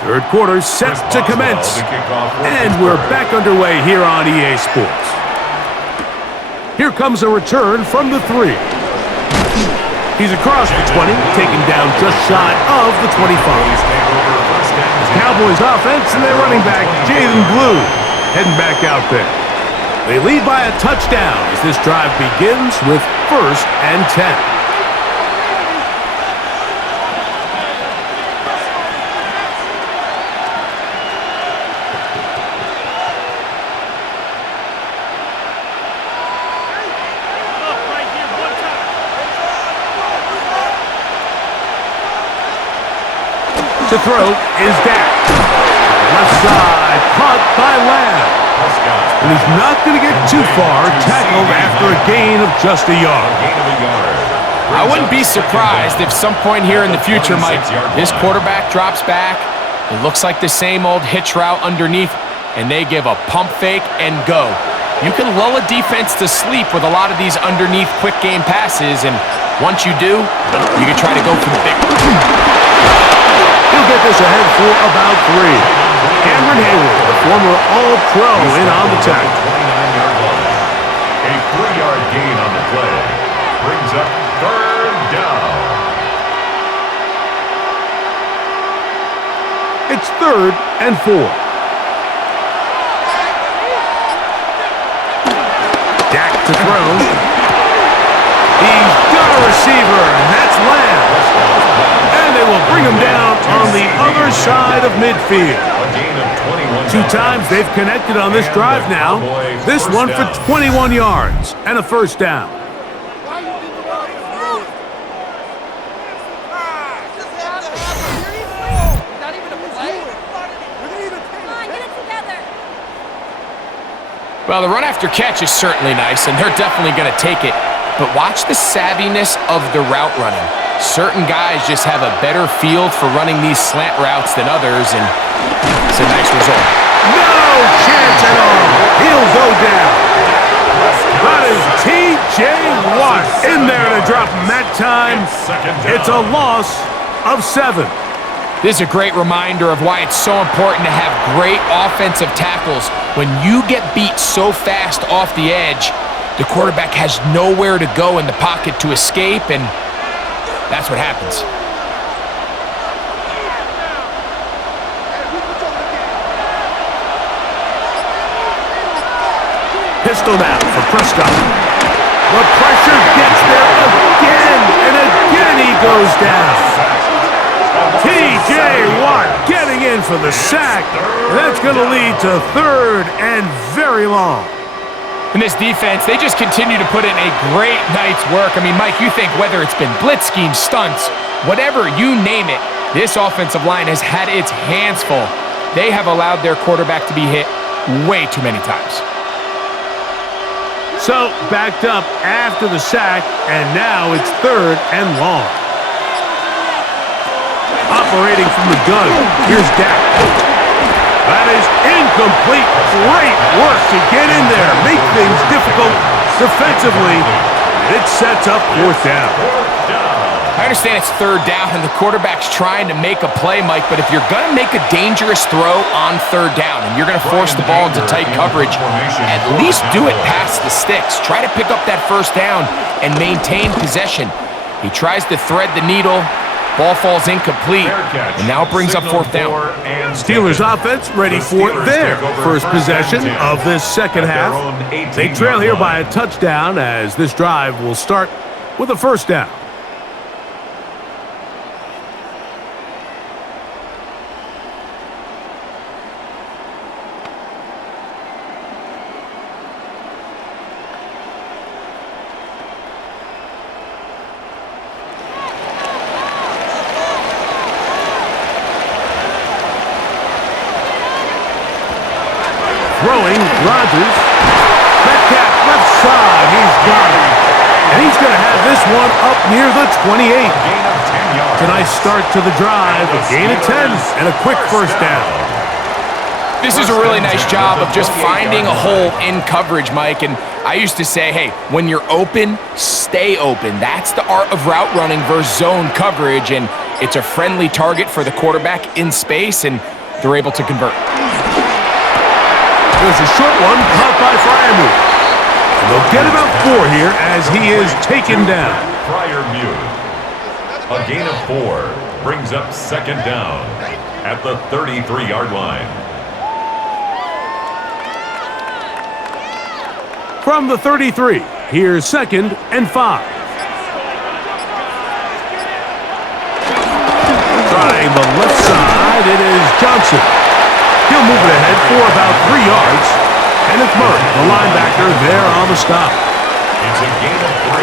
Third quarter set to commence. And we're back underway here on EA Sports. Here comes a return from the 3. He's across the 20, taken down just shy of the 25. Cowboys offense and their running back, Jalen Blue, heading back out there. They lead by a touchdown as this drive begins with 1st and 10. To throw is Dak. Left side, caught by Lamb. And he's not going to get too far, tackled after a gain of just a yard. I wouldn't be surprised if some point here in the future, Mike, this quarterback drops back. It looks like the same old hitch route underneath, and they give a pump fake and go. You can lull a defense to sleep with a lot of these underneath quick game passes, and once you do, you can try to go for the big one. He'll get this ahead for about 3. Cameron Hayward, the former All-Pro, in on the tackle. 29-yard line. A 3-yard gain on the play brings up 3rd down. It's 3rd and 4. Dak to throw. He's got a receiver, and that's Lamb. And they will bring him down on the other side of midfield. A gain of 21 2 times they've connected on this drive now. This one for 21 yards and a 1st down. Well, the run after catch is certainly nice, and they're definitely going to take it. But watch the savviness of the route running. Certain guys just have a better feel for running these slant routes than others, and it's a nice result. No chance at all. He'll go down. That is T.J. Watt in there to drop him that time. It's a loss of 7. This is a great reminder of why it's so important to have great offensive tackles. When you get beat so fast off the edge, the quarterback has nowhere to go in the pocket to escape, and that's what happens. Pistol now for Prescott. The pressure gets there again, and again he goes down. T.J. Watt getting in for the sack. That's going to lead to 3rd and very long. In this defense, they just continue to put in a great night's work. I mean, Mike, you think whether it's been blitz schemes, stunts, whatever, you name it, this offensive line has had its hands full. They have allowed their quarterback to be hit way too many times. So, backed up after the sack, and now it's 3rd and long. Operating from the gun, here's Dak. That is incomplete. Great work to get in there, make things difficult defensively. It sets up 4th down. I understand it's 3rd down and the quarterback's trying to make a play, Mike, but if you're going to make a dangerous throw on 3rd down and you're going to force the ball into tight coverage, at least do it past the sticks. Try to pick up that 1st down and maintain possession. He tries to thread the needle. Ball falls incomplete, and now brings up 4th down. Steelers offense ready for their first possession of this second half. They trail here by a touchdown as this drive will start with a 1st down. Throwing, Rodgers. Metcalf left side, he's got it. And he's going to have this one up near the 28. It's a nice start to the drive, a gain of 10, and a quick 1st down. This is a really nice job of just finding a hole in coverage, Mike. And I used to say, hey, when you're open, stay open. That's the art of route running versus zone coverage, and it's a friendly target for the quarterback in space, and they're able to convert. There's a short one caught by Freiermuth. And they'll get about 4 here as he is taken down. Freiermuth. A gain of 4 brings up 2nd down at the 33-yard line. From the 33, here's 2nd and 5. Trying the left side, it is Johnson. He'll move it ahead for about 3 yards. And it's Murray, the linebacker, there on the stop. It's a gain of 3.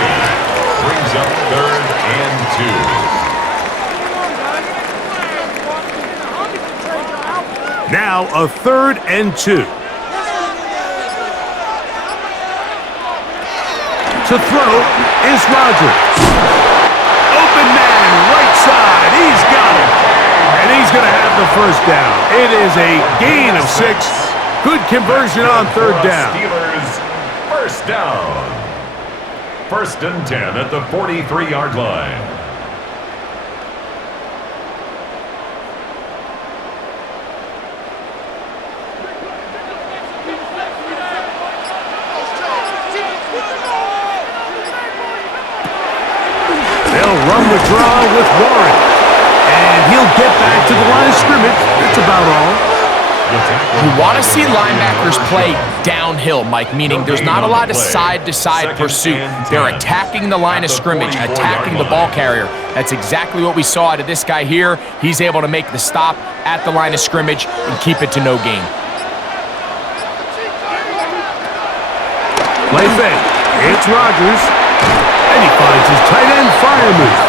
Brings up 3rd and 2. Now a 3rd and 2. To throw is Rodgers. side. He's got it. And he's going to have the first down. It is a gain of 6. Good conversion on third down. Steelers first down. 1st and 10 at the 43-yard line. They'll run the draw with Warren. And he'll get back to the line of scrimmage. That's about all. You want to see linebackers play downhill, Mike, meaning there's not a lot of side-to-side pursuit. They're attacking the line of scrimmage, attacking the ball carrier. That's exactly what we saw out of this guy here. He's able to make the stop at the line of scrimmage and keep it to no gain. Play fake. It's Rodgers. And he finds his tight end fire move.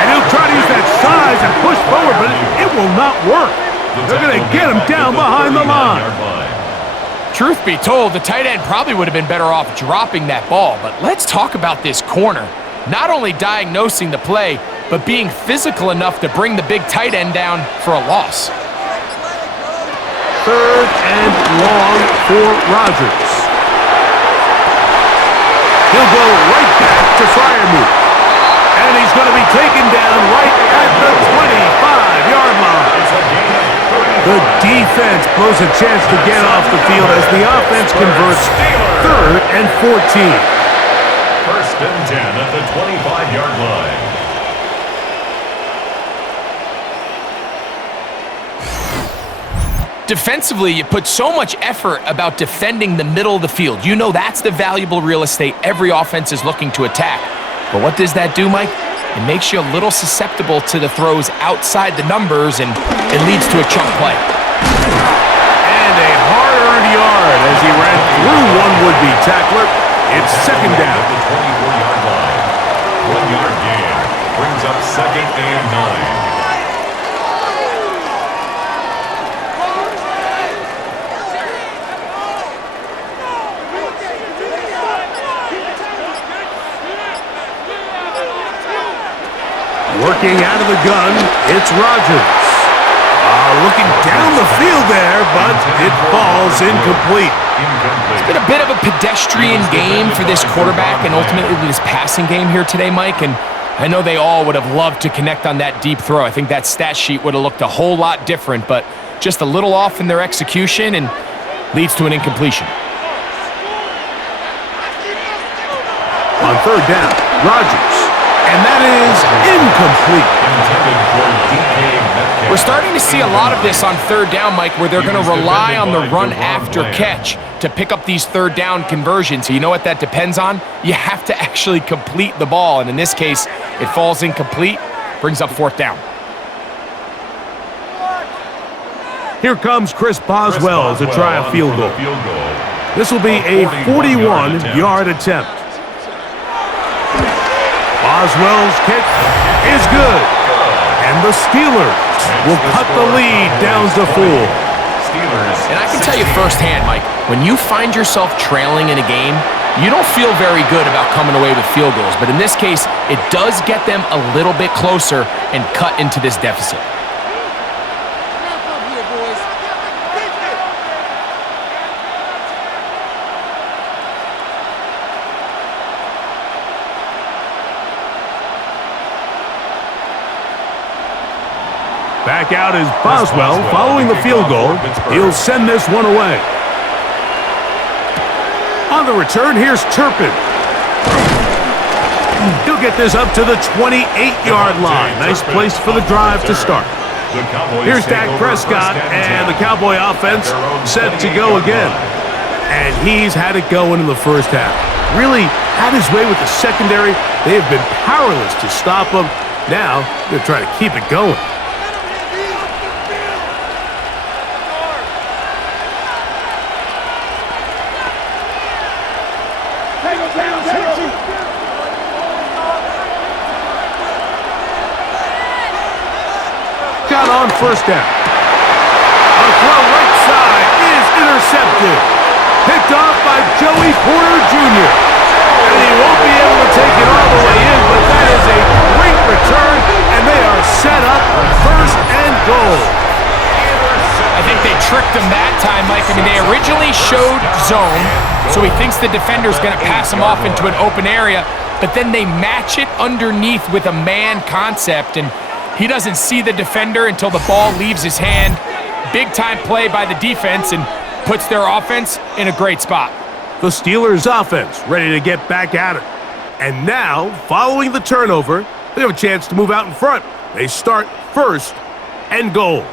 And he'll try to use that size and push forward, but it will not work. They're going to get him down behind the line. Truth be told, the tight end probably would have been better off dropping that ball. But let's talk about this corner. Not only diagnosing the play, but being physical enough to bring the big tight end down for a loss. 3rd and long for Rodgers. He'll go right back to Freiermuth. And he's going to be taken down right at the 25-yard line. The defense blows a chance to get off the field as the offense converts 3rd and 14. 1st and 10 at the 25-yard line. Defensively, you put so much effort about defending the middle of the field. You know that's the valuable real estate every offense is looking to attack. But what does that do, Mike? It makes you a little susceptible to the throws outside the numbers, and it leads to a chunk play. And a hard-earned yard as he ran through one would-be tackler. It's 2nd down. At the 24-yard line. 1-yard gain brings up 2nd and 9. Working out of the gun, it's Rodgers. Looking down the field there, but it falls incomplete. It's been a bit of a pedestrian game for this quarterback and ultimately this passing game here today, Mike. And I know they all would have loved to connect on that deep throw. I think that stat sheet would have looked a whole lot different, but just a little off in their execution and leads to an incompletion. On 3rd down, Rodgers. And that is incomplete. We're starting to see a lot of this on 3rd down, Mike, where they're going to rely on the run after catch to pick up these 3rd down conversions. So you know what that depends on? You have to actually complete the ball. And in this case, it falls incomplete, brings up 4th down. Here comes Chris Boswell to try a field goal. This will be a 41-yard attempt. Boswell's kick is good. And the Steelers will cut the lead down to 4. And I can tell you firsthand, Mike, when you find yourself trailing in a game, you don't feel very good about coming away with field goals. But in this case, it does get them a little bit closer and cut into this deficit. Back out is Boswell following the field goal. He'll send this one away. On the return, here's Turpin. He'll get this up to the 28-yard line. Nice place for the drive to start. Here's Dak Prescott, and the Cowboy offense set to go again. And he's had it going in the first half. Really had his way with the secondary. They have been powerless to stop him. Now they're trying to keep it going. Got on 1st down. A throw right side is intercepted. Picked off by Joey Porter Jr. And he won't be able to take it all the way in, but that is a great return, and And they are set up first and goal. I think they tricked him that time, Mike. I mean, they originally showed zone, so he thinks the defender's going to pass him off into an open area, but then they match it underneath with a man concept, and he doesn't see the defender until the ball leaves his hand. Big-time play by the defense and puts their offense in a great spot. The Steelers' offense ready to get back at it. And now, following the turnover, they have a chance to move out in front. They start first and goal.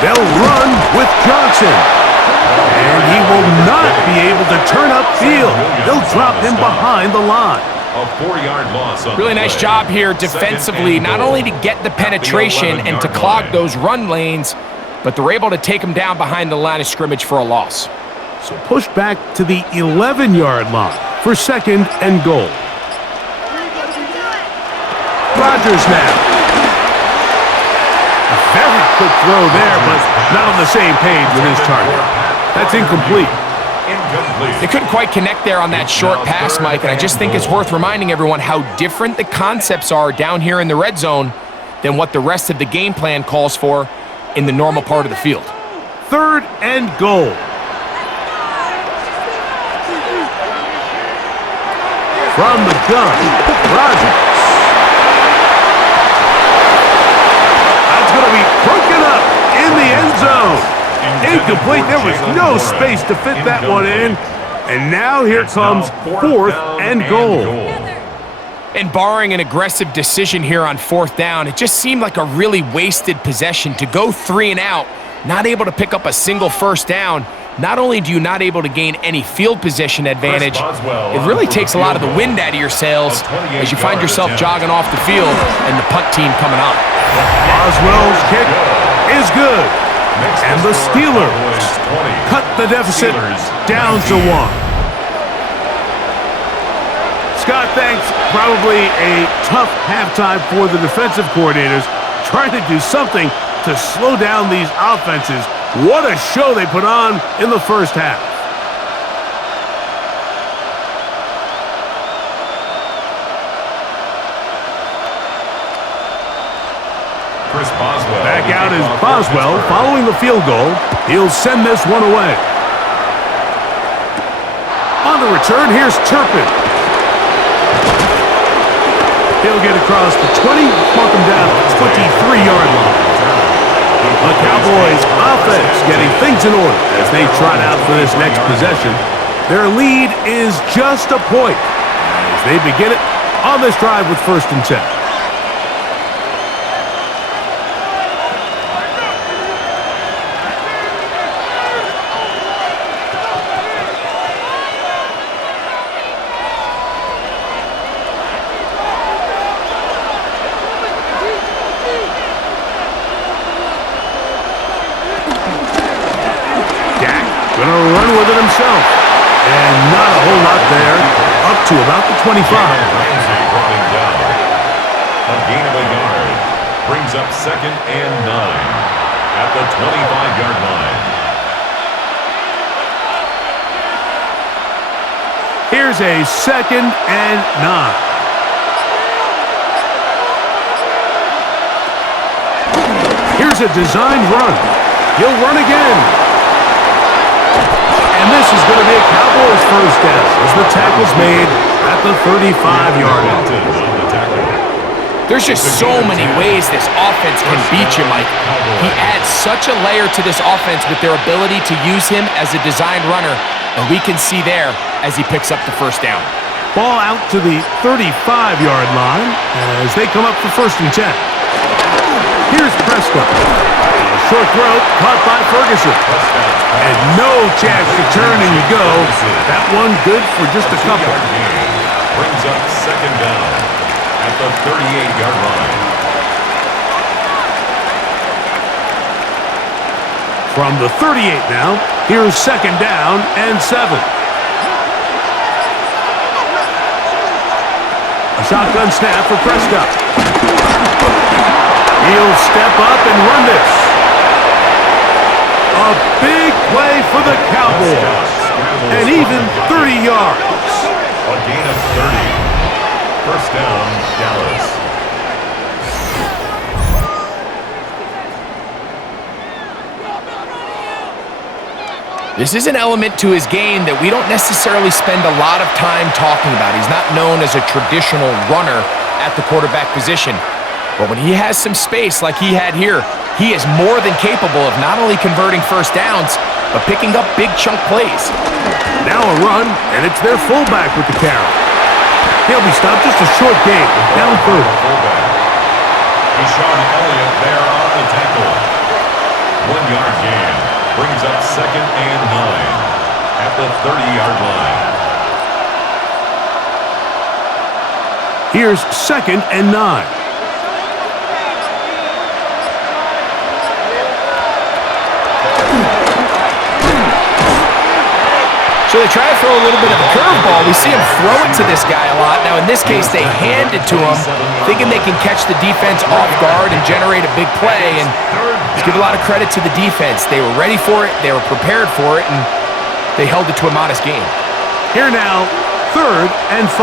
They'll run with Johnson. And he will not be able to turn upfield. They'll drop him behind the line. A 4-yard loss on Really the nice play. job here defensively, not only to get the penetration and to clog those run lanes, but they're able to take him down behind the line of scrimmage for a loss. So push back to the 11-yard line for second and goal. Rodgers now. A very quick throw there, but not on the same page with his target. That's incomplete. They couldn't quite connect there on that short pass, Mike, and I just think it's worth reminding everyone how different the concepts are down here in the red zone than what the rest of the game plan calls for in the normal part of the field. Third and goal. From the gun, Rodgers. That's going to be broken up in the end zone. Incomplete. There was no space to fit that one in. And now here comes fourth and goal. And barring an aggressive decision here on fourth down, it just seemed like a really wasted possession to go 3 and out, not able to pick up a single first down. Not only do you not able to gain any field position advantage, it really takes a lot of the wind out of your sails as you find yourself jogging off the field and the punt team coming on. Boswell's kick is good. And the Steelers cut the deficit down to 1. Scott, thanks. Probably a tough halftime for the defensive coordinators, trying to do something to slow down these offenses. What a show they put on in the first half. Back out is Boswell following the field goal. He'll send this one away. On the return, here's Turpin. He'll get across the 20, mark him down at the 23-yard line. The Cowboys offense getting things in order as they trot out for this next possession. Their lead is just a point as they begin it on this drive with 1st and 10. Gonna run with it himself. And not a whole lot there. Up to about the 25. Ramsey running down. A gain of a yard. Brings up 2nd and 9 at the 25-yard line. Here's a 2nd and 9. Here's a designed run. He'll run again. And this is going to be a Cowboys first down as the tackle's made at the 35-yard line. There's just so many ways this offense can beat you, Mike. He adds such a layer to this offense with their ability to use him as a designed runner, and we can see there as he picks up the first down. Ball out to the 35-yard line as they come up for 1st and 10. Here's Prescott. A short throw caught by Ferguson. And no chance to turn, and you go. That one good for just a couple. Brings up 2nd down at the 38-yard line. From the 38 now, here's 2nd down and 7. A Shotgun snap for Prescott. He'll step up and run this. A big play for the Cowboys. And even 30 yards. A gain of 30. First down, Dallas. This is an element to his game that we don't necessarily spend a lot of time talking about. He's not known as a traditional runner at the quarterback position. But when he has some space like he had here, he is more than capable of not only converting first downs, but picking up big chunk plays. Now a run, and it's their fullback with the carry. He'll be stopped just a short gain, down third. Deshaun Elliott there on the tackle. 1 yard gain. Brings up second and 9 at the 30-yard line. Here's second and 9. So they try to throw a little bit of a curveball. We see him throw it to this guy a lot. Now, in this case, they hand it to him, thinking they can catch the defense off guard and generate a big play. And let's give a lot of credit to the defense. They were ready for it, they were prepared for it, and they held it to a modest game. Here now, third and 5.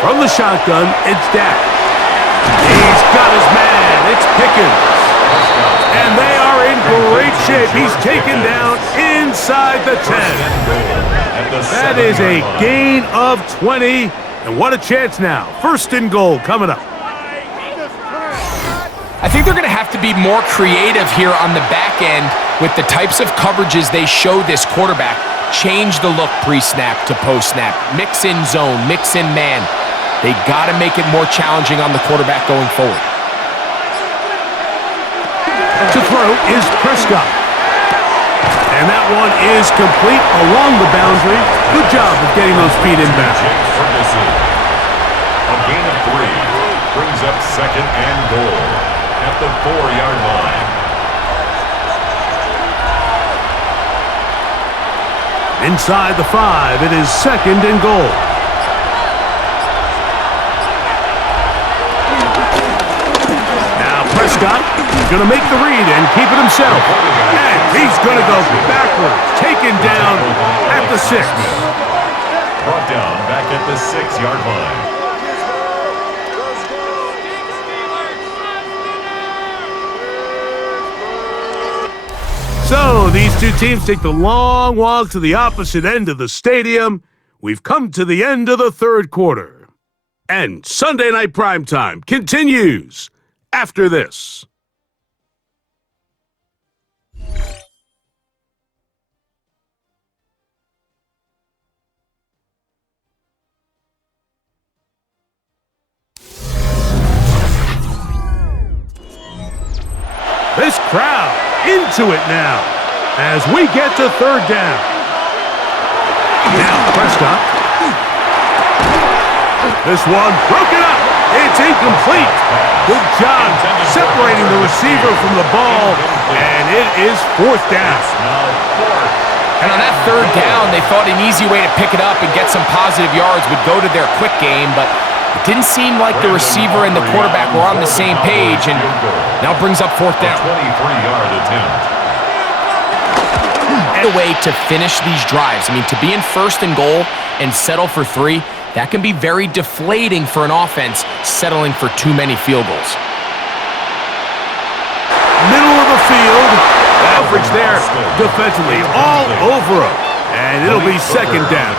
From the shotgun, it's Dak. He's got his man. It's Pickens. And they are in great shape. He's taken down inside the 10. That is a gain of 20. And what a chance now. First and goal coming up. I think they're going to have to be more creative here on the back end with the types of coverages they show this quarterback. Change the look pre-snap to post-snap. Mix in zone, mix in man. They got to make it more challenging on the quarterback going forward. To throw is Prescott. And that one is complete along the boundary. Good job of getting those feet in back. A gain of 3 brings up second and goal at the 4-yard line. Inside the 5, it is second and goal. Now Prescott going to make the read and keep it himself. And he's going to go backwards, taken down at the 6. Brought down back at the 6-yard line. So these two teams take the long walk to the opposite end of the stadium. We've come to the end of the third quarter. And Sunday Night Primetime continues after this. This crowd into it now as we get to third down. Now Prescott. This one broken up. It's incomplete. Good job separating the receiver from the ball, and it is fourth down. And on that third down, they thought an easy way to pick it up and get some positive yards would go to their quick game, but it didn't seem like the receiver and the quarterback were on the same page, and now brings up fourth down. 23-yard attempt. And a way to finish these drives. I mean, to be in first and goal and settle for 3, that can be very deflating for an offense settling for too many field goals. Middle of the field, coverage there defensively all over him, and it'll be second down.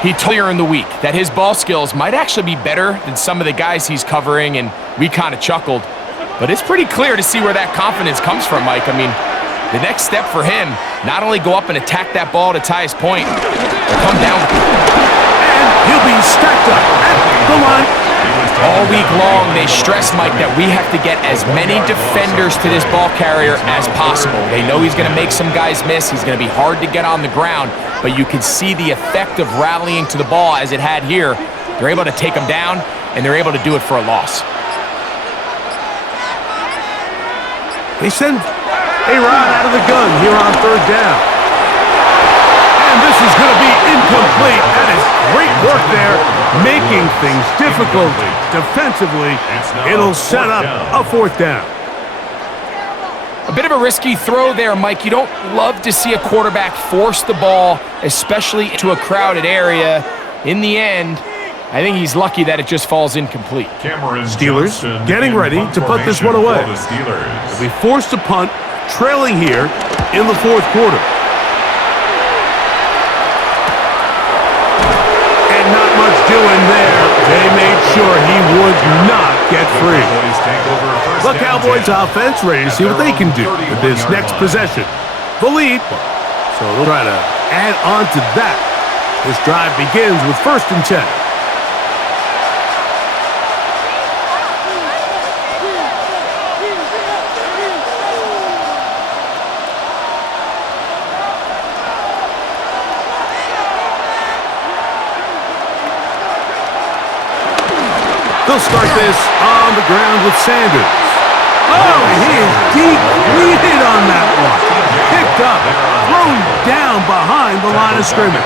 He told earlier in the week that his ball skills might actually be better than some of the guys he's covering, and we kind of chuckled. But it's pretty clear to see where that confidence comes from, Mike. I mean, the next step for him, not only go up and attack that ball to tie his point, but come down. And he'll be stacked up at the line. All week long, they stress, Mike, that we have to get as many defenders to this ball carrier as possible. They know he's going to make some guys miss. He's going to be hard to get on the ground, but you can see the effect of rallying to the ball as it had here. They're able to take him down, and they're able to do it for a loss. They send A-Rod out of the gun here on third down. And is going to be incomplete. That is great work there, making things difficult defensively. It'll set up a fourth down. A bit of a risky throw there, Mike. You don't love to see a quarterback force the ball, especially into a crowded area. In the end, I think he's lucky that it just falls incomplete. Steelers getting ready to put this one away. They'll be forced to punt, trailing here in the fourth quarter. And not much doing there. They made sure he would not get free. The Cowboys offense ready to see what they can do with this next possession. The lead, so they'll try to add on to that. This drive begins with 1st and 10. They'll start this on the ground with Sanders. Oh, he is depleted on that one. Picked up, thrown down behind the line of scrimmage.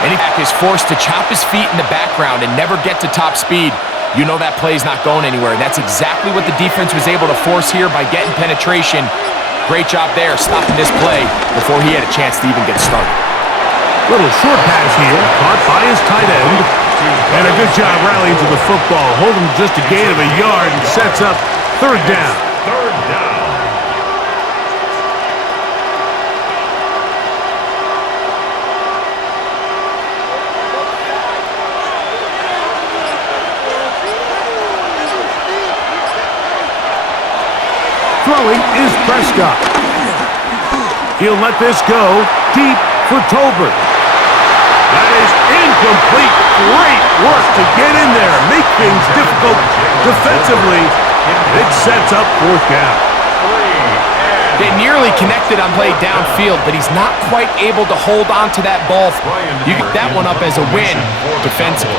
Any back is forced to chop his feet in the background and never get to top speed. You know that play's not going anywhere. And that's exactly what the defense was able to force here by getting penetration. Great job there, stopping this play before he had a chance to even get started. Little short pass here, caught by his tight end. And a good job rallying to the football. Holding just a gain of a yard and sets up 3rd down. Throwing is Prescott. He'll let this go deep for Tolbert. That is incomplete. Great work to get in there, make things difficult defensively. It sets up 4th down. They nearly connected on play downfield, but he's not quite able to hold on to that ball. You get that one up as a win defensively.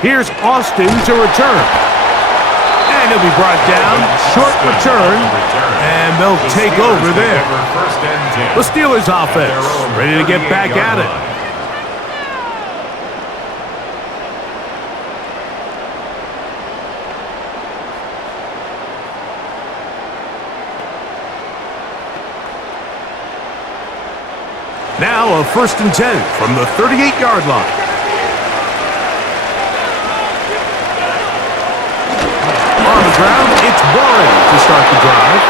Here's Austin to return. And he'll be brought down. Short return. And they'll take over there. The Steelers offense ready to get back at it. Now a 1st and 10 from the 38-yard line. Ground, it's Warren to start the drive.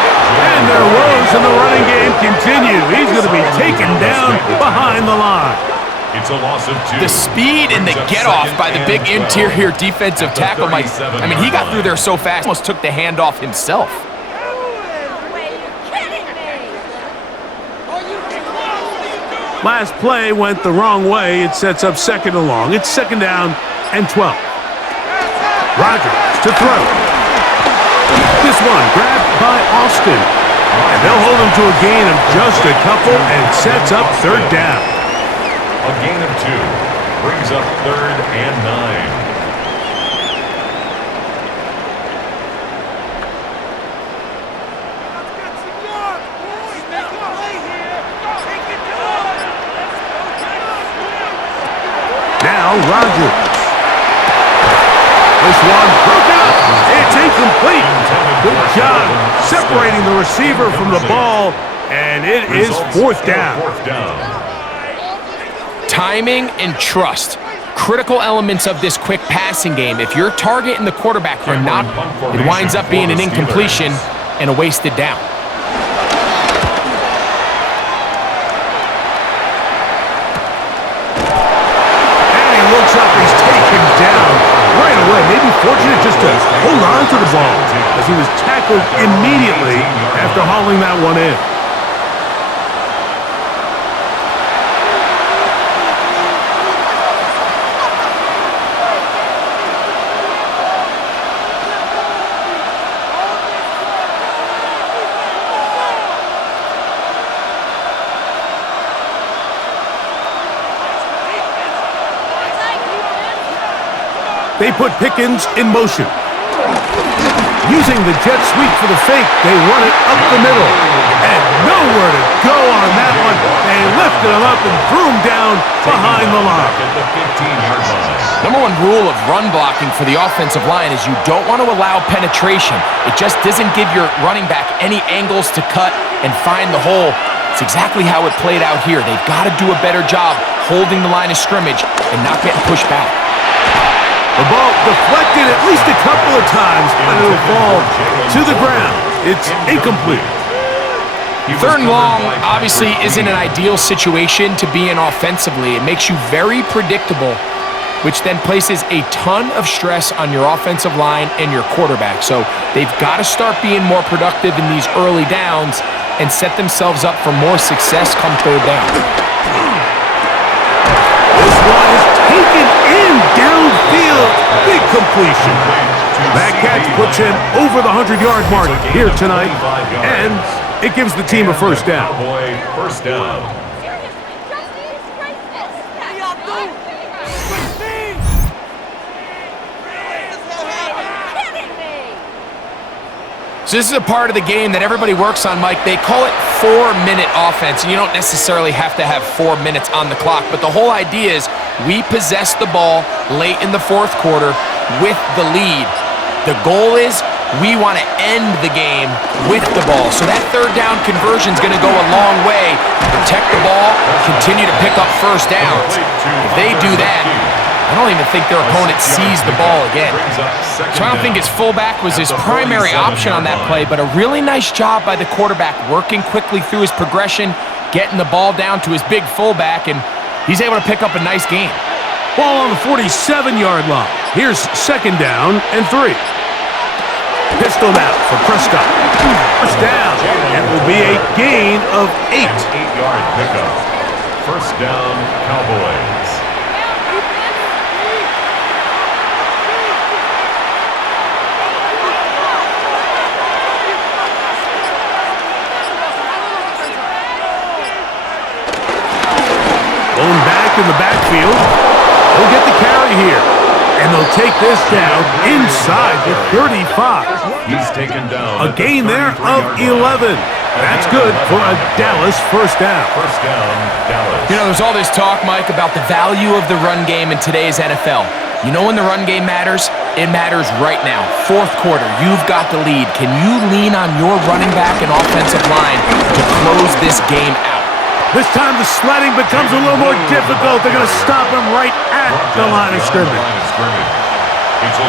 And their woes in the running game continue. He's going to be taken down behind the line. It's a loss of 2. The speed and the get-off by the big interior defensive tackle, Mike. I mean, he got through there so fast, almost took the handoff himself. Last play went the wrong way. It sets up 2nd and long. It's 2nd down and 12. Rodgers to throw. This one grabbed by Austin. And they'll hold him to a gain of just a couple and sets up 3rd down. A gain of 2 brings up 3rd and 9. Now Rodgers. This one broken up. It's incomplete. Good job separating the receiver from the ball, and it is 4th down. Timing and trust. Critical elements of this quick passing game. If your target and the quarterback are not, it winds up being an incompletion and a wasted down. And he looks up. He's taken down right away. Maybe fortunate just to hold on to the ball as he was tackled immediately after hauling that one in. They put Pickens in motion. Using the jet sweep for the fake, they run it up the middle. And nowhere to go on that one. They lifted him up and threw him down behind the line. Number one rule of run blocking for the offensive line is you don't want to allow penetration. It just doesn't give your running back any angles to cut and find the hole. It's exactly how it played out here. They've got to do a better job holding the line of scrimmage and not getting pushed back. The ball deflected at least a couple of times, but it'll fall to the ground. It's incomplete. Third and long obviously isn't an ideal situation to be in offensively. It makes you very predictable, which then places a ton of stress on your offensive line and your quarterback. So they've got to start being more productive in these early downs and set themselves up for more success come third down. This one is taken in downfield. Big completion. That catch puts him over the 100-yard mark here tonight, and it gives the team a first down. First down. So this is a part of the game that everybody works on, Mike. They call it 4-minute offense. You don't necessarily have to have 4 minutes on the clock, but the whole idea is we possess the ball late in the fourth quarter with the lead. The goal is we want to end the game with the ball. So that third down conversion is going to go a long way. Protect the ball, continue to pick up first downs. If they do that, I don't even think their opponent sees the ball again. So I don't think his fullback was his primary option on that play, but a really nice job by the quarterback working quickly through his progression, getting the ball down to his big fullback, and he's able to pick up a nice gain. Ball on the 47-yard line. Here's second down and 3. Pistol out for Prescott. First down. It will be a gain of 8. 8-yard pickup. First down, Cowboys. Going back in the backfield. They'll get the carry here. And they'll take this down inside the 35. He's taken down. A gain there of 11. That's good for a Dallas first down. First down, Dallas. You know, there's all this talk, Mike, about the value of the run game in today's NFL. You know when the run game matters? It matters right now. Fourth quarter, you've got the lead. Can you lean on your running back and offensive line to close this game out? This time the sledding becomes a little more difficult. They're going to stop him right at the line of scrimmage.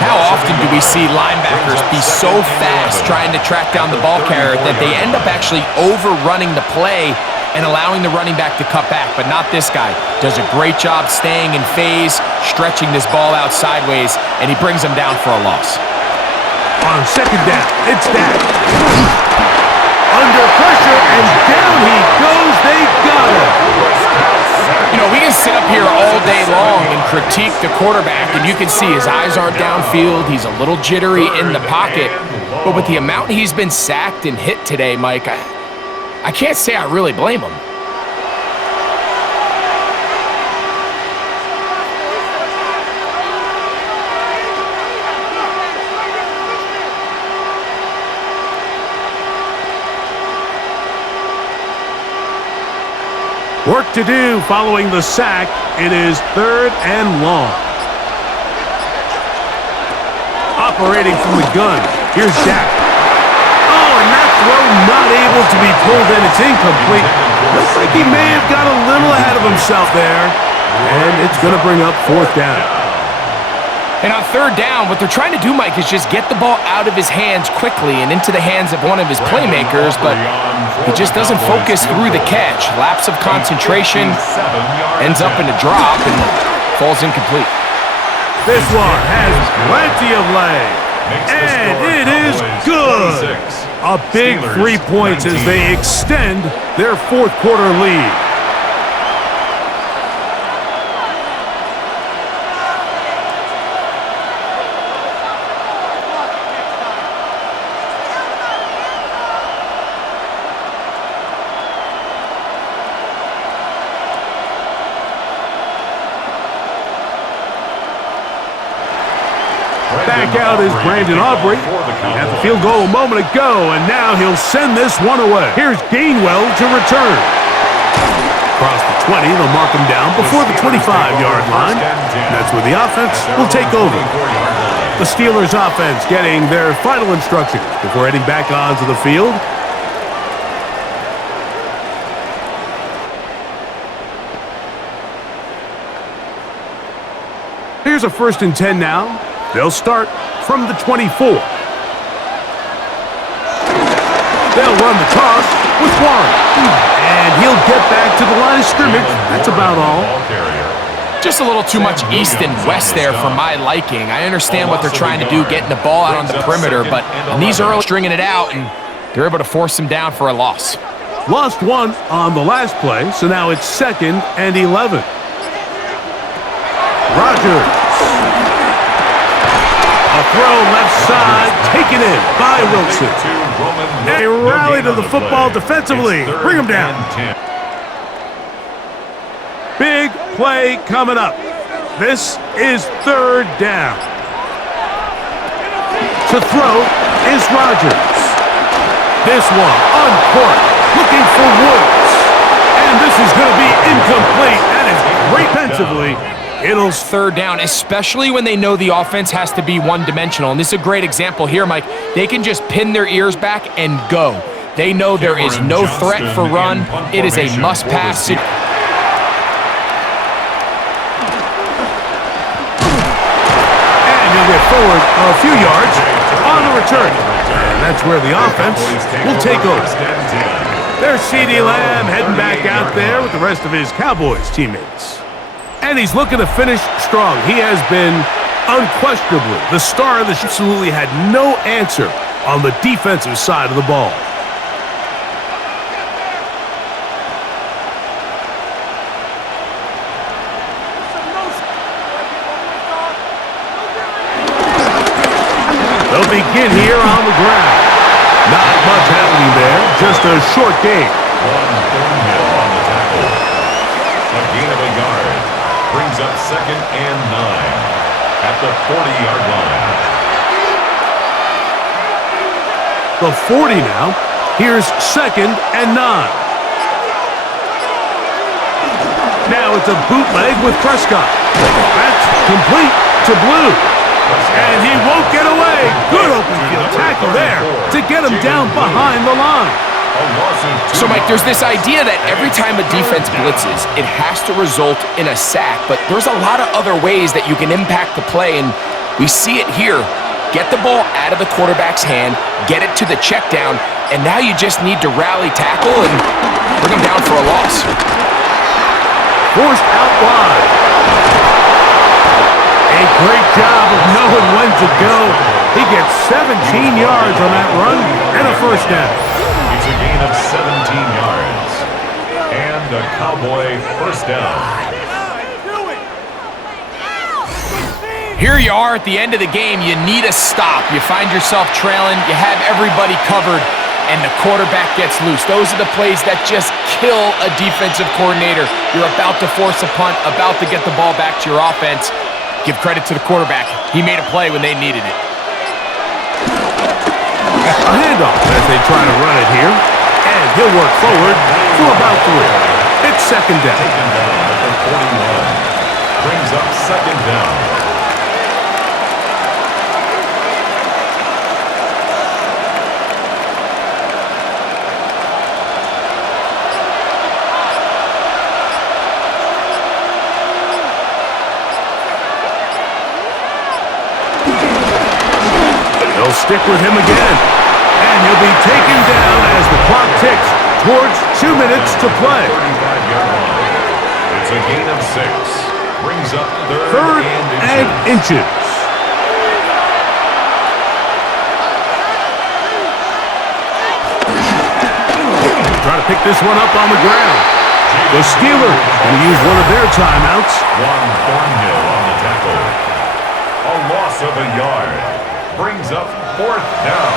How often do we see linebackers be so fast trying to track down the ball carrier that they end up actually overrunning the play and allowing the running back to cut back? But not this guy. Does a great job staying in phase, stretching this ball out sideways, and he brings him down for a loss. On second down, it's Dak. Under pressure, and down he goes. They got him. You know, we can sit up here all day long and critique the quarterback, and you can see his eyes aren't downfield. He's a little jittery in the pocket. But with the amount he's been sacked and hit today, Mike, I can't say I really blame him. Work to do following the sack. It is third and long. Operating from the gun. Here's Dak. Oh, and that throw not able to be pulled in. It's incomplete. Looks like he may have got a little ahead of himself there. And it's going to bring up fourth down. And on third down, what they're trying to do, Mike, is just get the ball out of his hands quickly and into the hands of one of his playmakers, but he just doesn't focus through the catch. Lapse of concentration, ends up in a drop, and falls incomplete. This one has plenty of leg, and it is good. A big 3 points as they extend their fourth quarter lead. Back out is Brandon Aubrey. At the field goal a moment ago, and now he'll send this one away. Here's Gainwell to return. Across the 20, they'll mark him down before the 25-yard line. That's where the offense will take over. The Steelers offense getting their final instructions before heading back onto the field. Here's a 1st and 10 now. They'll start from the 24. They'll run the toss with Warren. And he'll get back to the line of scrimmage. That's about all. Just a little too much east and west there for my liking. I understand what they're trying to do, getting the ball out on the perimeter, but in these early stringing it out, and they're able to force him down for a loss. Lost one on the last play, so now it's 2nd and 11. Rodgers. A throw left side, taken in by Wilson. They rally to the football defensively. Bring him down. Big play coming up. This is 3rd down. To throw is Rodgers. This one on court, looking for Woods. And this is going to be incomplete. That is great defensively. It'll 3rd down, especially when they know the offense has to be one-dimensional. And this is a great example here, Mike. They can just pin their ears back and go. They know there is no threat for run. It is a must-pass. And he'll get forward a few yards on the return. And that's where the offense will take over. There's CeeDee Lamb heading back out there with the rest of his Cowboys teammates. And he's looking to finish strong. He has been unquestionably the star of the show. Absolutely had no answer on the defensive side of the ball. They'll begin here on the ground. Not much happening there, just a short game. On the tackle. A gain of a yard. Brings up 2nd and 9 at the 40-yard line. The 40 now. Here's 2nd and 9. Now it's a bootleg with Prescott. That's complete to Blue. And he won't get away. Good open field tackle there to get him down behind the line. So, Mike, there's this idea that every time a defense blitzes, it has to result in a sack, but there's a lot of other ways that you can impact the play, and we see it here. Get the ball out of the quarterback's hand, get it to the check down, and now you just need to rally tackle and bring him down for a loss. Forced out wide. A great job of knowing when to go. He gets 17 yards on that run and a 1st down. It's a gain of 17 yards. And a Cowboy 1st down. Here you are at the end of the game. You need a stop. You find yourself trailing. You have everybody covered, and the quarterback gets loose. Those are the plays that just kill a defensive coordinator. You're about to force a punt, about to get the ball back to your offense. Give credit to the quarterback. He made a play when they needed it. A handoff as they try to run it here. And he'll work forward for about 3. It's 2nd down. Taken down at the 41. Brings up 2nd down. Stick with him again. And he'll be taken down as the clock ticks towards 2 minutes to play. 35-yard line. It's a gain of 6. Brings up 3rd and inches. Try to pick this one up on the ground. The Steelers going to use one of their timeouts. Thornhill on the tackle. A loss of a yard. Brings up 4th down.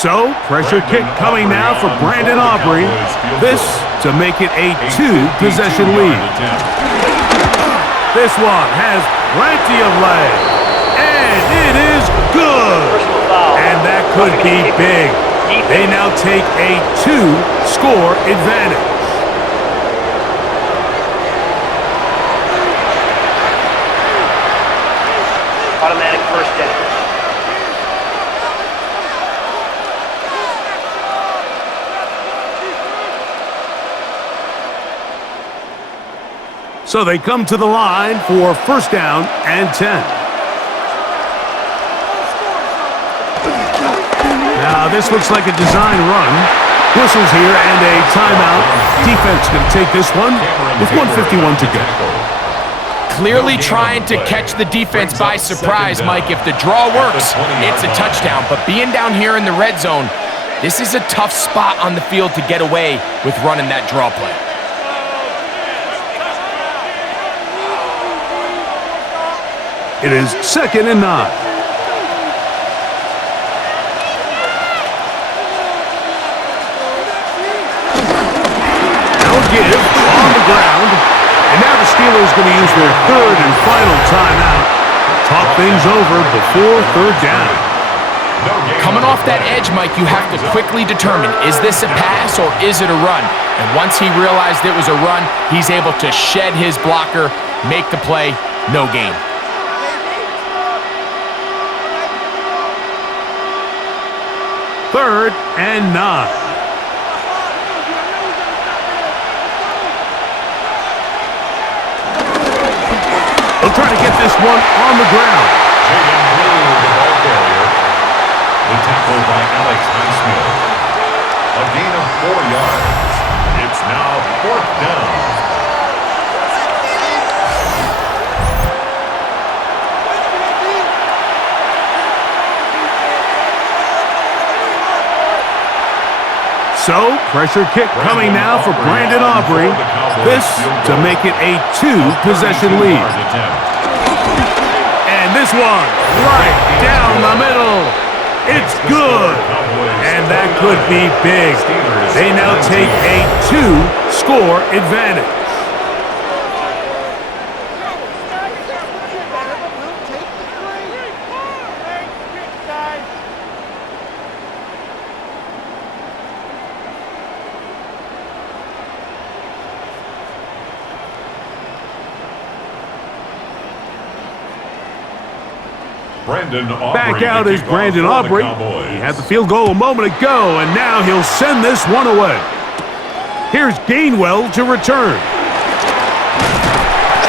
So, pressure kick coming now for Brandon Aubrey. This to make it a 2-possession lead. This one has plenty of leg. And it is good. And that could be big. They now take a 2-score advantage. Automatic first down. So they come to the line for first down and 10. Now this looks like a design run. Whistles here and a timeout. Defense going to take this one with 1:51 to go. Clearly trying to catch the defense by surprise, Mike. If the draw works, it's a touchdown. But being down here in the red zone, this is a tough spot on the field to get away with running that draw play. It is 2nd and 9. Now a give on the ground. And now the Steelers going to use their 3rd and final timeout. Talk things over before 3rd down. Coming off that edge, Mike, you have to quickly determine, is this a pass or is it a run? And once he realized it was a run, he's able to shed his blocker, make the play, no gain. 3rd and 9. They'll try to get this one on the ground. The tackle by Alex Highsmith. A gain of 4 yards. It's now 4th down. So, pressure kick coming now for Brandon Aubrey. This to make it a 2-possession lead. And this one, right down the middle. It's good. And that could be big. They now take a 2-score advantage. Back out is Brandon Aubrey. He had the field goal a moment ago, and now he'll send this one away. Here's Gainwell to return.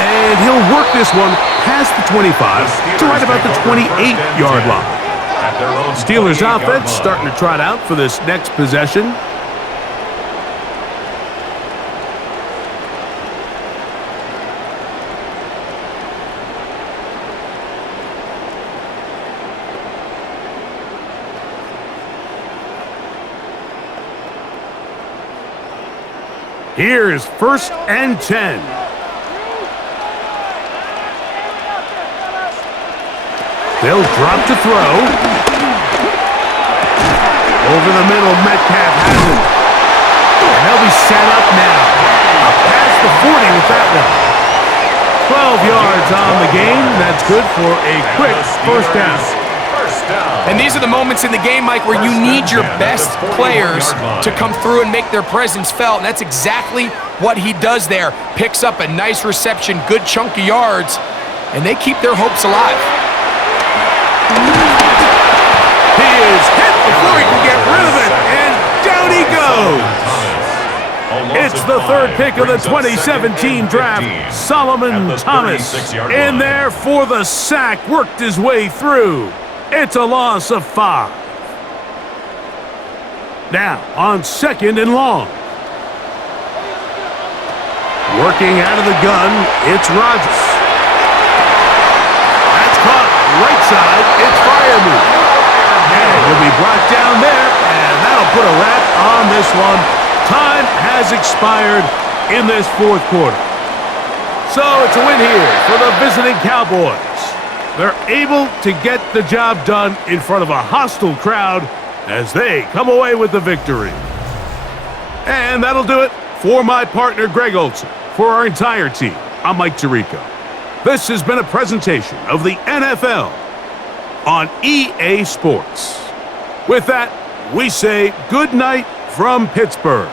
And he'll work this one past the 25 to right about the 28-yard line. Steelers offense starting to trot out for this next possession. Here is 1st and 10. They'll drop to throw. Over the middle, Metcalf has it. And they'll be set up now. Up past the 40 with that one. 12 yards on the game. That's good for a quick first down. And these are the moments in the game, Mike, where you need your best players to come through and make their presence felt. And that's exactly what he does there. Picks up a nice reception, good chunk of yards, and they keep their hopes alive. He is hit before he can get rid of it, and down he goes. It's the 3rd pick of the 2017 draft. Solomon Thomas in there for the sack, worked his way through. It's a loss of 5. Now, on 2nd and long. Working out of the gun, it's Rodgers. That's caught right side. It's Firemouth. And he'll be brought down there, and that'll put a wrap on this one. Time has expired in this 4th quarter. So it's a win here for the visiting Cowboys. They're able to get the job done in front of a hostile crowd as they come away with the victory. And that'll do it for my partner, Greg Olson. For our entire team, I'm Mike Tirico. This has been a presentation of the NFL on EA Sports. With that, we say good night from Pittsburgh.